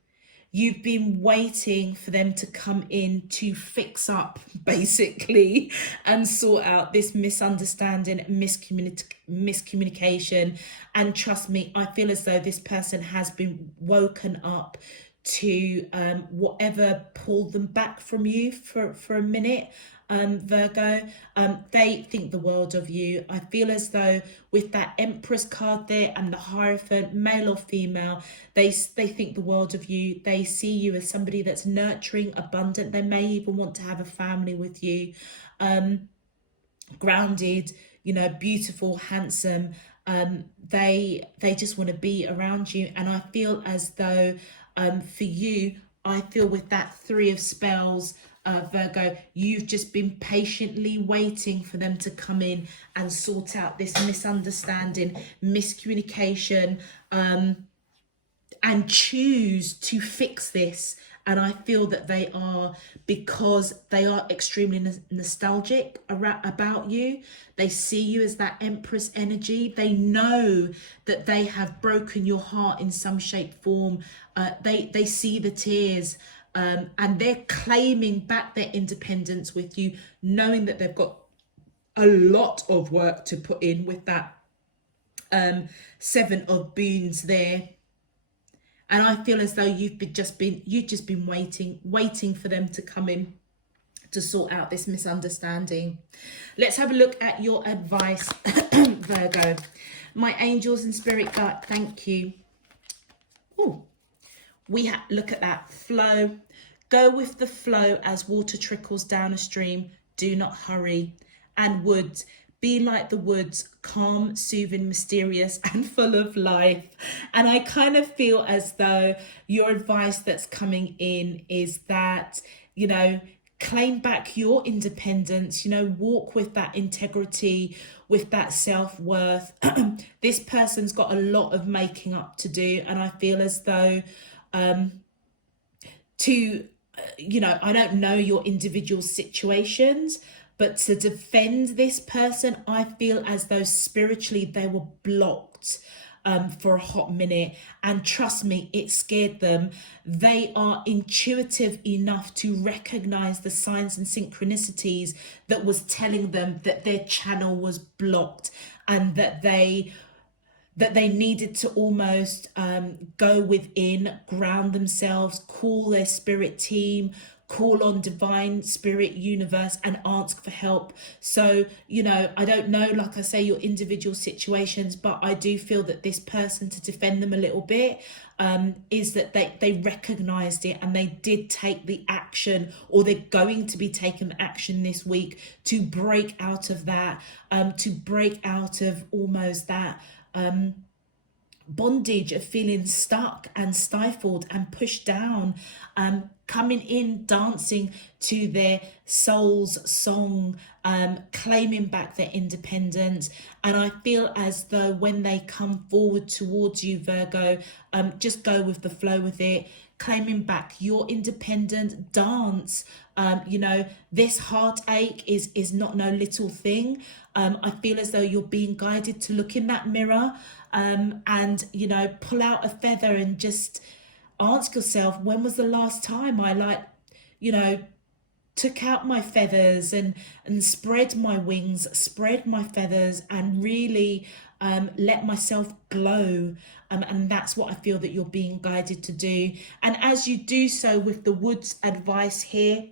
You've been waiting for them to come in to fix up, basically, and sort out this misunderstanding, miscommunication. And trust me, I feel as though this person has been woken up to whatever pulled them back from you for a minute. Virgo, they think the world of you. I feel as though with that Empress card there and the Hierophant, male or female, they think the world of you. They see you as somebody that's nurturing, abundant. They may even want to have a family with you, grounded, you know, beautiful, handsome. They just want to be around you. And I feel as though, for you, I feel with that Three of Spells, Virgo, you've just been patiently waiting for them to come in and sort out this misunderstanding, miscommunication, and choose to fix this. And I feel that they are, because they are extremely nostalgic about you. They see you as that Empress energy. They know that they have broken your heart in some shape, form. They see the tears, and they're claiming back their independence with you, knowing that they've got a lot of work to put in with that Seven of Boons there. And I feel as though you've just been waiting for them to come in to sort out this misunderstanding. Let's have a look at your advice, Virgo. My angels and spirit guide, thank you. Oh, we look at that flow. Go with the flow as water trickles down a stream. Do not hurry. And woods, be like the woods, calm, soothing, mysterious, and full of life. And I kind of feel as though your advice that's coming in is that, you know, claim back your independence, you know, walk with that integrity, with that self-worth. This person's got a lot of making up to do. And I feel as though you know, I don't know your individual situations, but to defend this person, I feel as though spiritually they were blocked for a hot minute. And trust me, it scared them. They are intuitive enough to recognize the signs and synchronicities that was telling them that their channel was blocked, and that they needed to almost go within, ground themselves, call their spirit team, call on divine spirit universe, and ask for help. So, you know, I don't know, like I say, your individual situations, but I do feel that this person, to defend them a little bit, is that they recognized it and they did take the action, or they're going to be taking action this week to break out of that, to break out of almost that bondage of feeling stuck and stifled and pushed down, coming in dancing to their soul's song, claiming back their independence. And I feel as though when they come forward towards you, Virgo, just go with the flow with it, claiming back your independent dance. You know, this heartache is not no little thing. I feel as though you're being guided to look in that mirror, and, you know, pull out a feather and just ask yourself, when was the last time I, like, you know, took out my feathers and spread my wings, spread my feathers, and really let myself glow. And that's what I feel that you're being guided to do. And as you do so, with the woods advice here,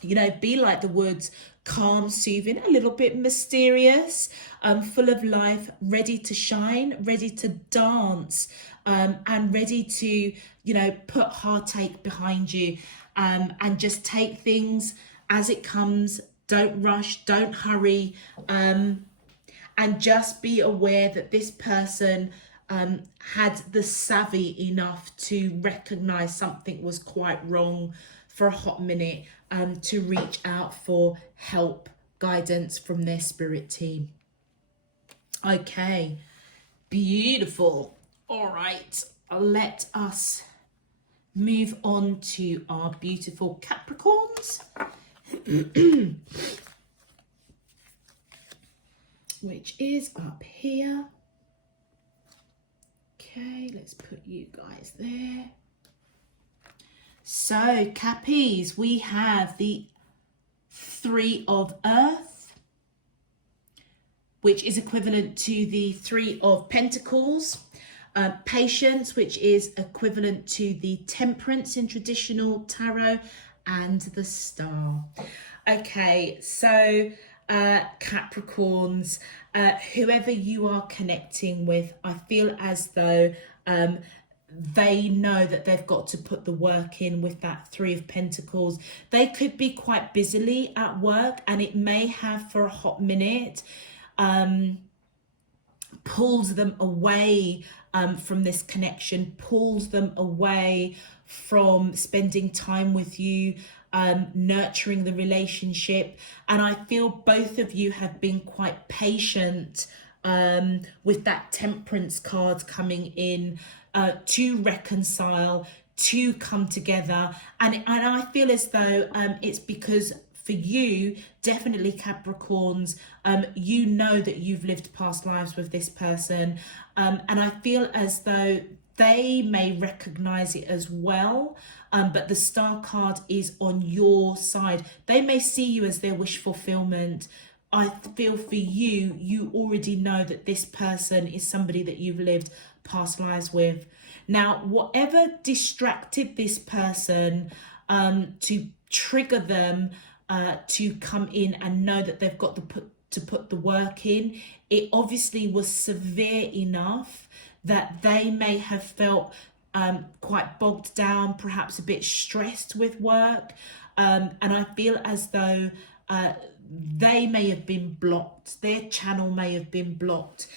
you know, be like the woods, calm, soothing, a little bit mysterious, full of life, ready to shine, ready to dance, and ready to, you know, put heartache behind you, and just take things as it comes. Don't rush, don't hurry, and just be aware that this person had the savvy enough to recognize something was quite wrong for a hot minute, to reach out for help, guidance from their spirit team. Okay, beautiful. All right, let us move on to our beautiful Capricorns, which is up here. Okay, let's put you guys there. So, Cappies, we have the 3 of Earth, which is equivalent to the 3 of Pentacles. Patience, which is equivalent to the Temperance in traditional tarot, and the Star. Okay, so Capricorns, whoever you are connecting with, I feel as though they know that they've got to put the work in with that 3 of Pentacles. They could be quite busily at work, and it may have for a hot minute pulls them away from this connection, pulls them away from spending time with you, nurturing the relationship. And I feel both of you have been quite patient with that Temperance card coming in, to reconcile, to come together. And I feel as though it's because for you, definitely Capricorns, you know that you've lived past lives with this person, and I feel as though they may recognize it as well, but the Star card is on your side. They may see you as their wish fulfillment. I feel for you, you already know that this person is somebody that you've lived past lives with. Now, whatever distracted this person to trigger them to come in and know that they've got to put the work in, it obviously was severe enough that they may have felt quite bogged down, perhaps a bit stressed with work, and I feel as though they may have been blocked, their channel may have been blocked.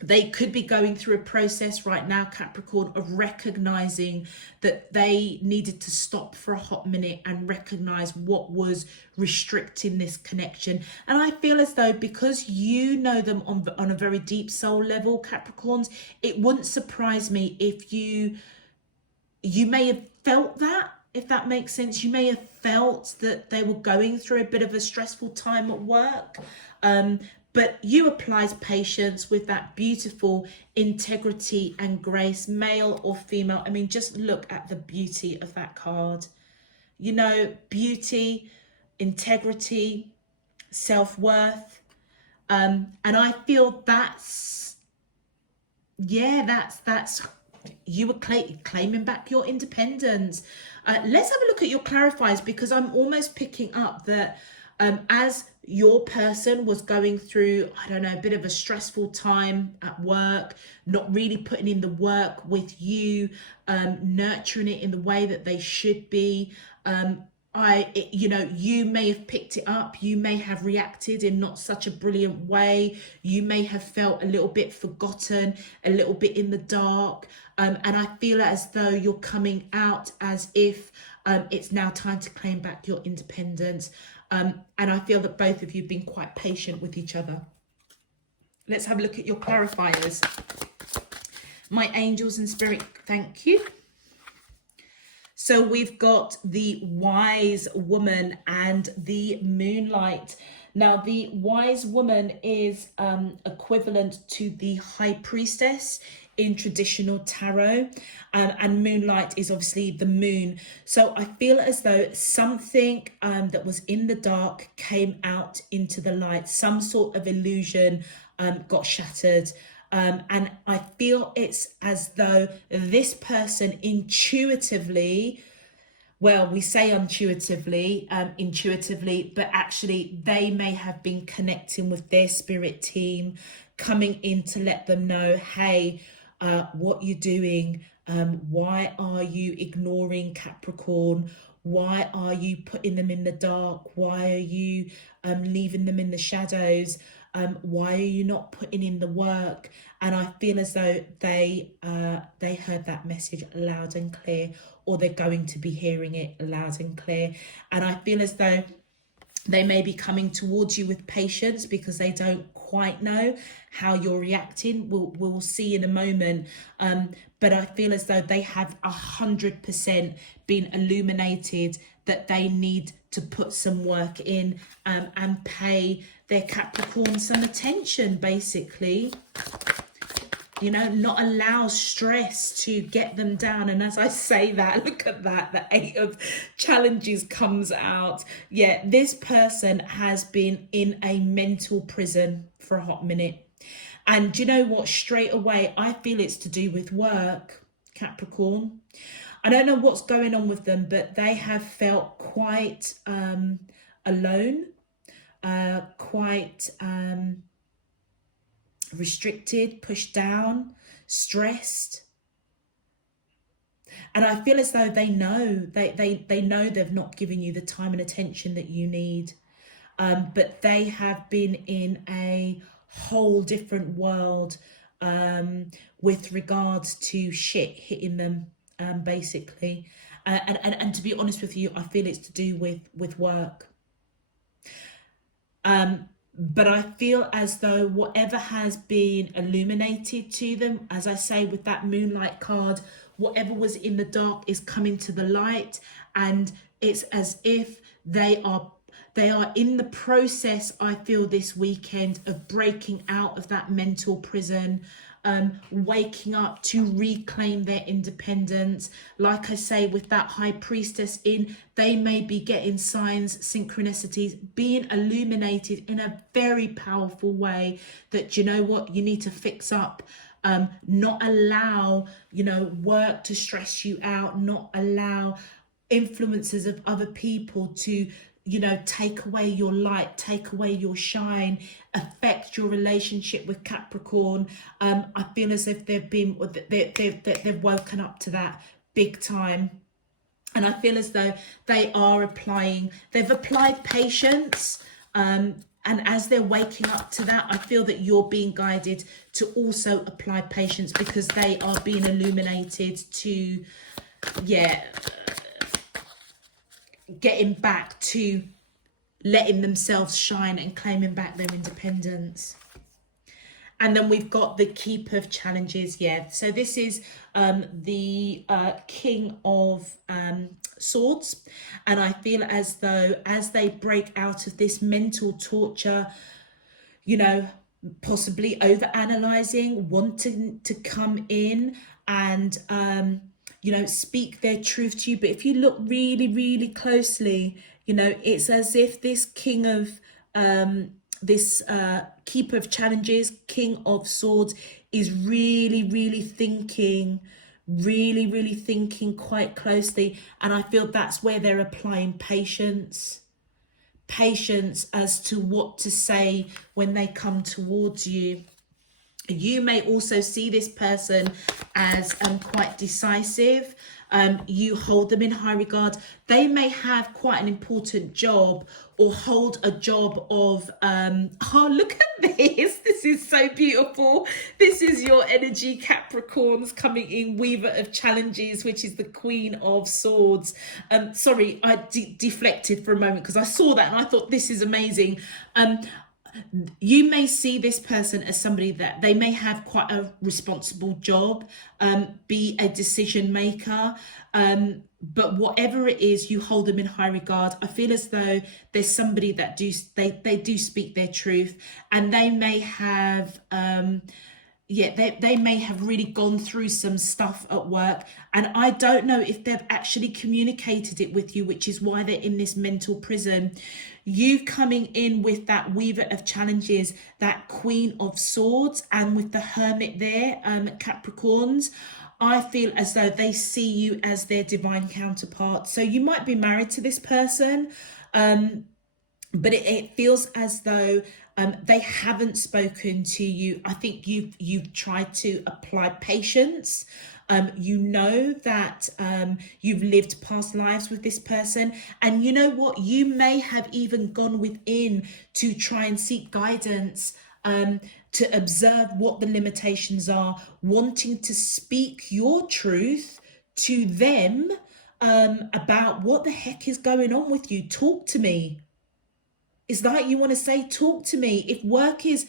They could be going through a process right now, Capricorn, of recognizing that they needed to stop for a hot minute and recognize what was restricting this connection. And I feel as though because you know them on a very deep soul level, Capricorns, it wouldn't surprise me if you may have felt that, if that makes sense. You may have felt that they were going through a bit of a stressful time at work. But you applies patience with that beautiful integrity and grace, male or female. I mean, just look at the beauty of that card. You know, beauty, integrity, self-worth. And I feel that's you were claiming back your independence. Let's have a look at your clarifiers, because I'm almost picking up that as your person was going through, I don't know, a bit of a stressful time at work, not really putting in the work with you, nurturing it in the way that they should be, you may have picked it up, you may have reacted in not such a brilliant way, you may have felt a little bit forgotten, a little bit in the dark, and I feel as though you're coming out as if it's now time to claim back your independence, and I feel that both of you have been quite patient with each other. Let's have a look at your clarifiers. My angels and spirit, thank you. So we've got the wise woman and the moonlight. Now, the wise woman is equivalent to the high priestess in traditional tarot, and moonlight is obviously the moon. So I feel as though something that was in the dark came out into the light. Some sort of illusion got shattered. And I feel it's as though this person intuitively, well, we say intuitively, but actually they may have been connecting with their spirit team, coming in to let them know, hey, what you're doing, why are you ignoring Capricorn? Why are you putting them in the dark? Why are you leaving them in the shadows? Why are you not putting in the work? And I feel as though they heard that message loud and clear, or they're going to be hearing it loud and clear. And I feel as though they may be coming towards you with patience because they don't quite know how you're reacting. We'll see in a moment. But I feel as though they have 100% been illuminated that they need to put some work in and pay their Capricorn some attention, basically. You know, not allow stress to get them down. And as I say that, look at that, the 8 of challenges comes out. Yeah, this person has been in a mental prison for a hot minute. And do you know what? Straight away, I feel it's to do with work, Capricorn. I don't know what's going on with them, but they have felt quite alone, quite restricted, pushed down, stressed. And I feel as though they know, they know they've not given you the time and attention that you need. But they have been in a whole different world with regards to shit hitting them, basically. And to be honest with you, I feel it's to do with work. But I feel as though whatever has been illuminated to them, as I say with that moonlight card, whatever was in the dark is coming to the light, and it's as if they are in the process, I feel, this weekend of breaking out of that mental prison, waking up to reclaim their independence. Like I say, with that high priestess in, they may be getting signs, synchronicities, being illuminated in a very powerful way that, you know what, you need to fix up. Not allow, work to stress you out, not allow influences of other people to, take away your light, take away your shine, affect your relationship with Capricorn. I feel as if they've woken up to that big time. And I feel as though they've applied patience. And as they're waking up to that, I feel that you're being guided to also apply patience, because they are being illuminated to, getting back to letting themselves shine and claiming back their independence. And then we've got the Keeper of Challenges. So this is the King of Swords. And I feel as though as they break out of this mental torture, possibly over-analysing, wanting to come in and speak their truth to you. But if you look really, really closely, it's as if this King of Keeper of Challenges, King of Swords, is really, really thinking quite closely. And I feel that's where they're applying patience as to what to say when they come towards you. You may also see this person as quite decisive. You hold them in high regard. They may have quite an important job or hold a job of, oh, look at this. This is so beautiful. This is your energy, Capricorns, coming in, Weaver of Challenges, which is the Queen of Swords. Sorry, I deflected for a moment because I saw that and I thought this is amazing. You may see this person as somebody that they may have quite a responsible job, be a decision maker, but whatever it is, you hold them in high regard. I feel as though there's somebody that they do speak their truth, and they may have they may have really gone through some stuff at work, and I don't know if they've actually communicated it with you, which is why they're in this mental prison. You coming in with that Weaver of Challenges, that Queen of Swords, and with the Hermit there, Capricorns, I feel as though they see you as their divine counterpart. So you might be married to this person, but it feels as though they haven't spoken to you. I think you've tried to apply patience. You know that you've lived past lives with this person, and you know what, you may have even gone within to try and seek guidance, to observe what the limitations are, wanting to speak your truth to them, about what the heck is going on with you. Talk to me. It's like you want to say, talk to me. If work is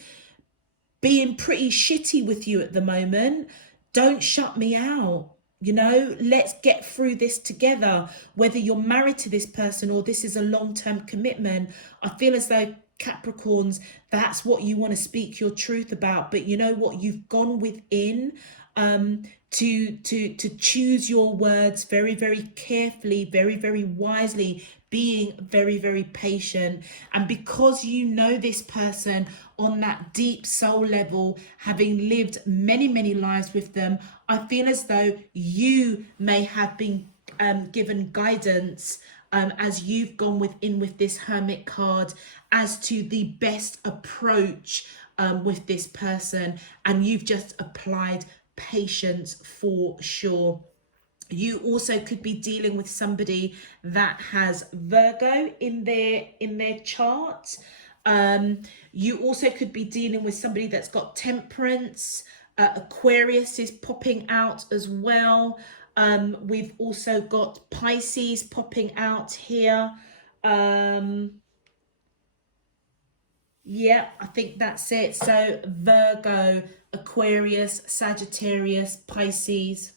being pretty shitty with you at the moment, don't shut me out. You know, let's get through this together. Whether you're married to this person or this is a long-term commitment, I feel as though Capricorns, that's what you want to speak your truth about. But you know what? You've gone within to choose your words very, very carefully, very, very wisely, being very, very patient. And because you know this person on that deep soul level, having lived many, many lives with them, I feel as though you may have been given guidance as you've gone within with this Hermit card as to the best approach with this person, and you've just applied patience for sure. You also could be dealing with somebody that has Virgo in their chart. You also could be dealing with somebody that's got Temperance. Aquarius is popping out as well. We've also got Pisces popping out here. Yeah, I think that's it. So Virgo, Aquarius, Sagittarius, Pisces.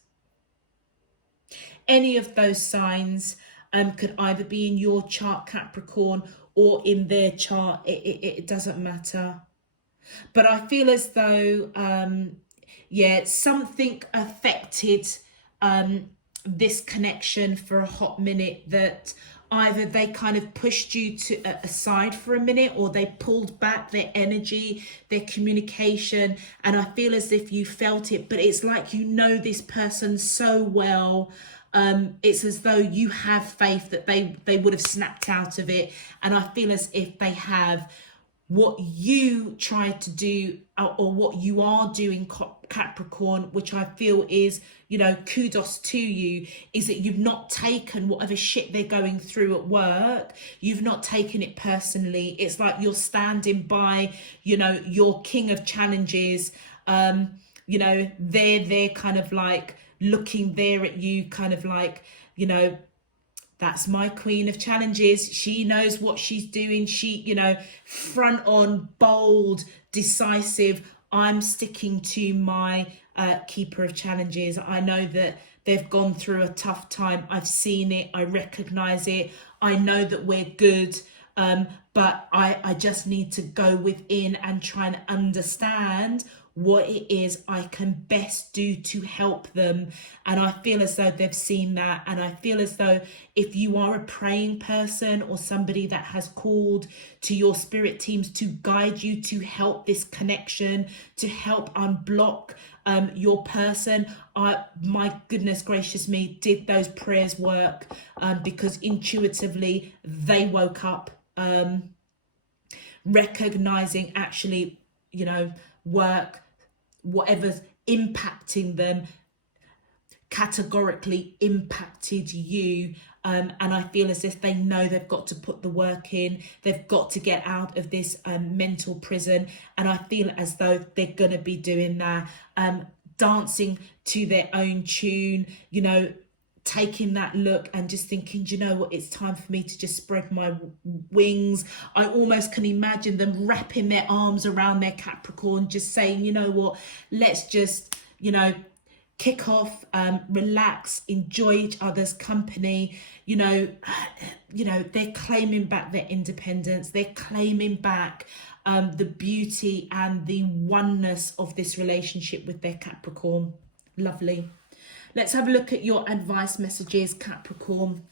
Any of those signs could either be in your chart, Capricorn, or in their chart. It doesn't matter. But I feel as though, something affected this connection for a hot minute, that either they kind of pushed you to aside for a minute, or they pulled back their energy, their communication. And I feel as if you felt it, but it's like you know this person so well. It's as though you have faith that they would have snapped out of it. And I feel as if they have. What you tried to do, or what you are doing, Capricorn, which I feel is, you know, kudos to you, is that you've not taken whatever shit they're going through at work. You've not taken it personally. It's like you're standing by, you know, your king of challenges. You know, they're kind of like looking there at you, kind of like, you know, that's my queen of challenges. She knows what she's doing. She, you know, front on, bold, decisive. I'm sticking to my keeper of challenges. I know that they've gone through a tough time. I've seen it. I recognize it. I know that we're good. But I just need to go within and try and understand what it is I can best do to help them. And I feel as though they've seen that. And I feel as though if you are a praying person or somebody that has called to your spirit teams to guide you to help this connection, to help unblock your person, my goodness gracious me, did those prayers work? Because intuitively they woke up, recognizing actually, you know, work whatever's impacting them categorically impacted you. And I feel as if they know they've got to put the work in, they've got to get out of this mental prison. And I feel as though they're going to be doing that, dancing to their own tune, you know, taking that look and just thinking, do you know what, it's time for me to just spread my wings. I almost can imagine them wrapping their arms around their Capricorn, just saying, you know what, let's just, you know, kick off, relax, enjoy each other's company. You know, they're claiming back their independence. They're claiming back the beauty and the oneness of this relationship with their Capricorn. Lovely. Let's have a look at your advice messages, Capricorn.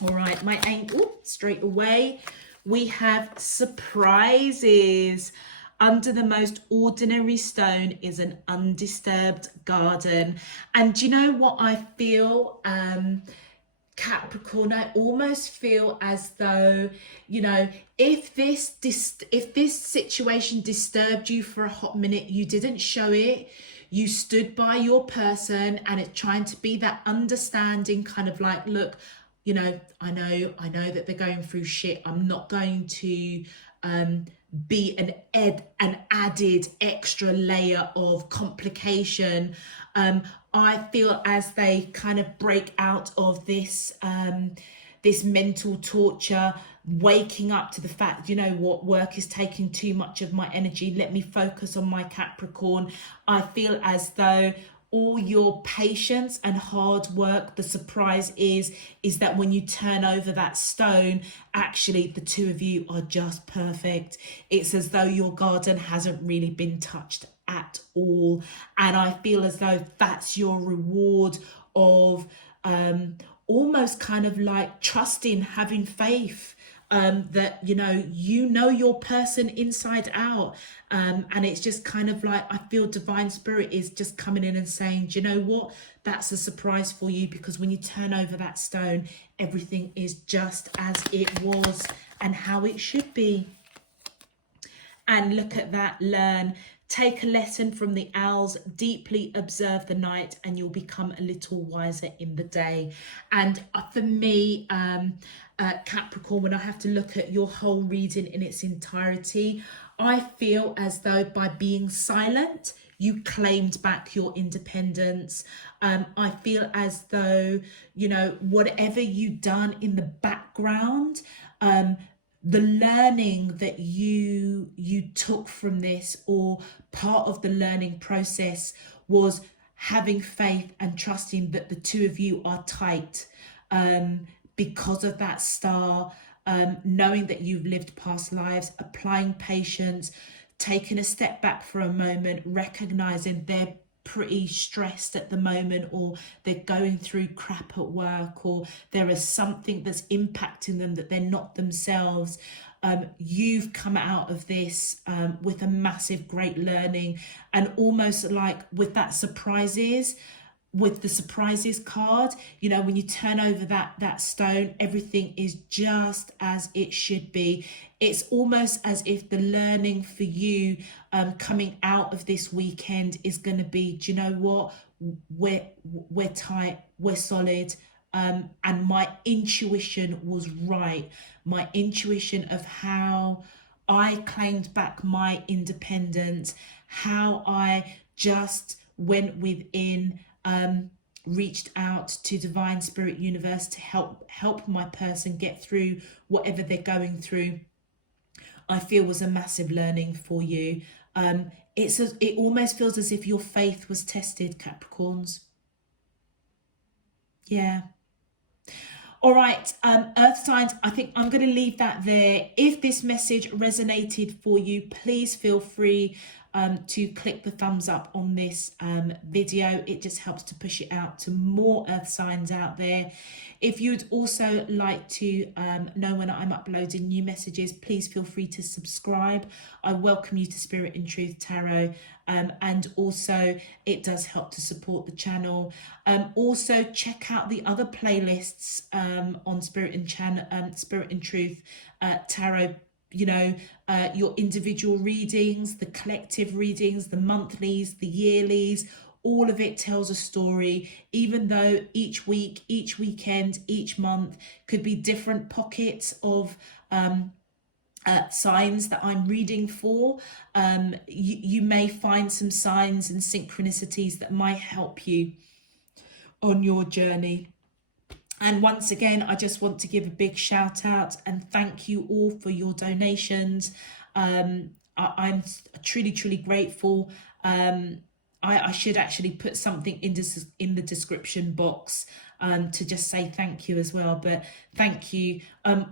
All right, my angel, straight away, we have surprises. Under the most ordinary stone is an undisturbed garden. And do you know what I feel, Capricorn? I almost feel as though, you know, if this situation disturbed you for a hot minute, you didn't show it. You stood by your person, and it's trying to be that understanding kind of like, look, you know, I know that they're going through shit. I'm not going to be an added extra layer of complication. I feel as they kind of break out of this this mental torture, waking up to the fact, you know what, work is taking too much of my energy. Let me focus on my Capricorn. I feel as though all your patience and hard work, the surprise is that when you turn over that stone, actually the two of you are just perfect. It's as though your garden hasn't really been touched at all. And I feel as though that's your reward of almost kind of like trusting, having faith, that you know your person inside out, and it's just kind of like, I feel divine spirit is just coming in and saying, do you know what, that's a surprise for you, because when you turn over that stone, everything is just as it was and how it should be. And look at that, learn. Take a lesson from the owls, deeply observe the night, and you'll become a little wiser in the day. And for me, Capricorn, when I have to look at your whole reading in its entirety, I feel as though by being silent, you claimed back your independence. I feel as though, you know, whatever you've done in the background, the learning that you took from this, or part of the learning process, was having faith and trusting that the two of you are tight, because of that star, knowing that you've lived past lives, applying patience, taking a step back for a moment, recognizing they're pretty stressed at the moment, or they're going through crap at work, or there is something that's impacting them that they're not themselves. You've come out of this with a massive great learning, and almost like with that surprises, with the surprises card, you know, when you turn over that stone, everything is just as it should be. It's almost as if the learning for you coming out of this weekend is going to be, do you know what, we're tight, we're solid, and my intuition was right. My intuition of how I claimed back my independence, how I just went within, reached out to divine spirit universe to help my person get through whatever they're going through, I feel was a massive learning for you. It almost feels as if your faith was tested, Capricorns. Yeah. All right, earth signs, I think I'm going to leave that there. If this message resonated for you, please feel free to click the thumbs up on this video. It just helps to push it out to more earth signs out there. If you'd also like to know when I'm uploading new messages, please feel free to subscribe. I welcome you to Spirit in Truth Tarot, and also it does help to support the channel. Also check out the other playlists on Spirit in Truth Tarot your individual readings, the collective readings, the monthlies, the yearlies. All of it tells a story, even though each week, each weekend, each month could be different pockets of signs that I'm reading for. You may find some signs and synchronicities that might help you on your journey. And once again, I just want to give a big shout out and thank you all for your donations. I'm truly, truly grateful. I should actually put something in the description box to just say thank you as well. But thank you.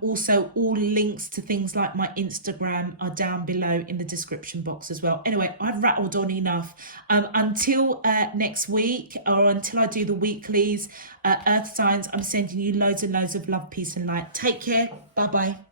Also, all links to things like my Instagram are down below in the description box as well. Anyway, I've rattled on enough. Until next week, or until I do the weeklies, Earth signs, I'm sending you loads and loads of love, peace and light. Take care. Bye-bye.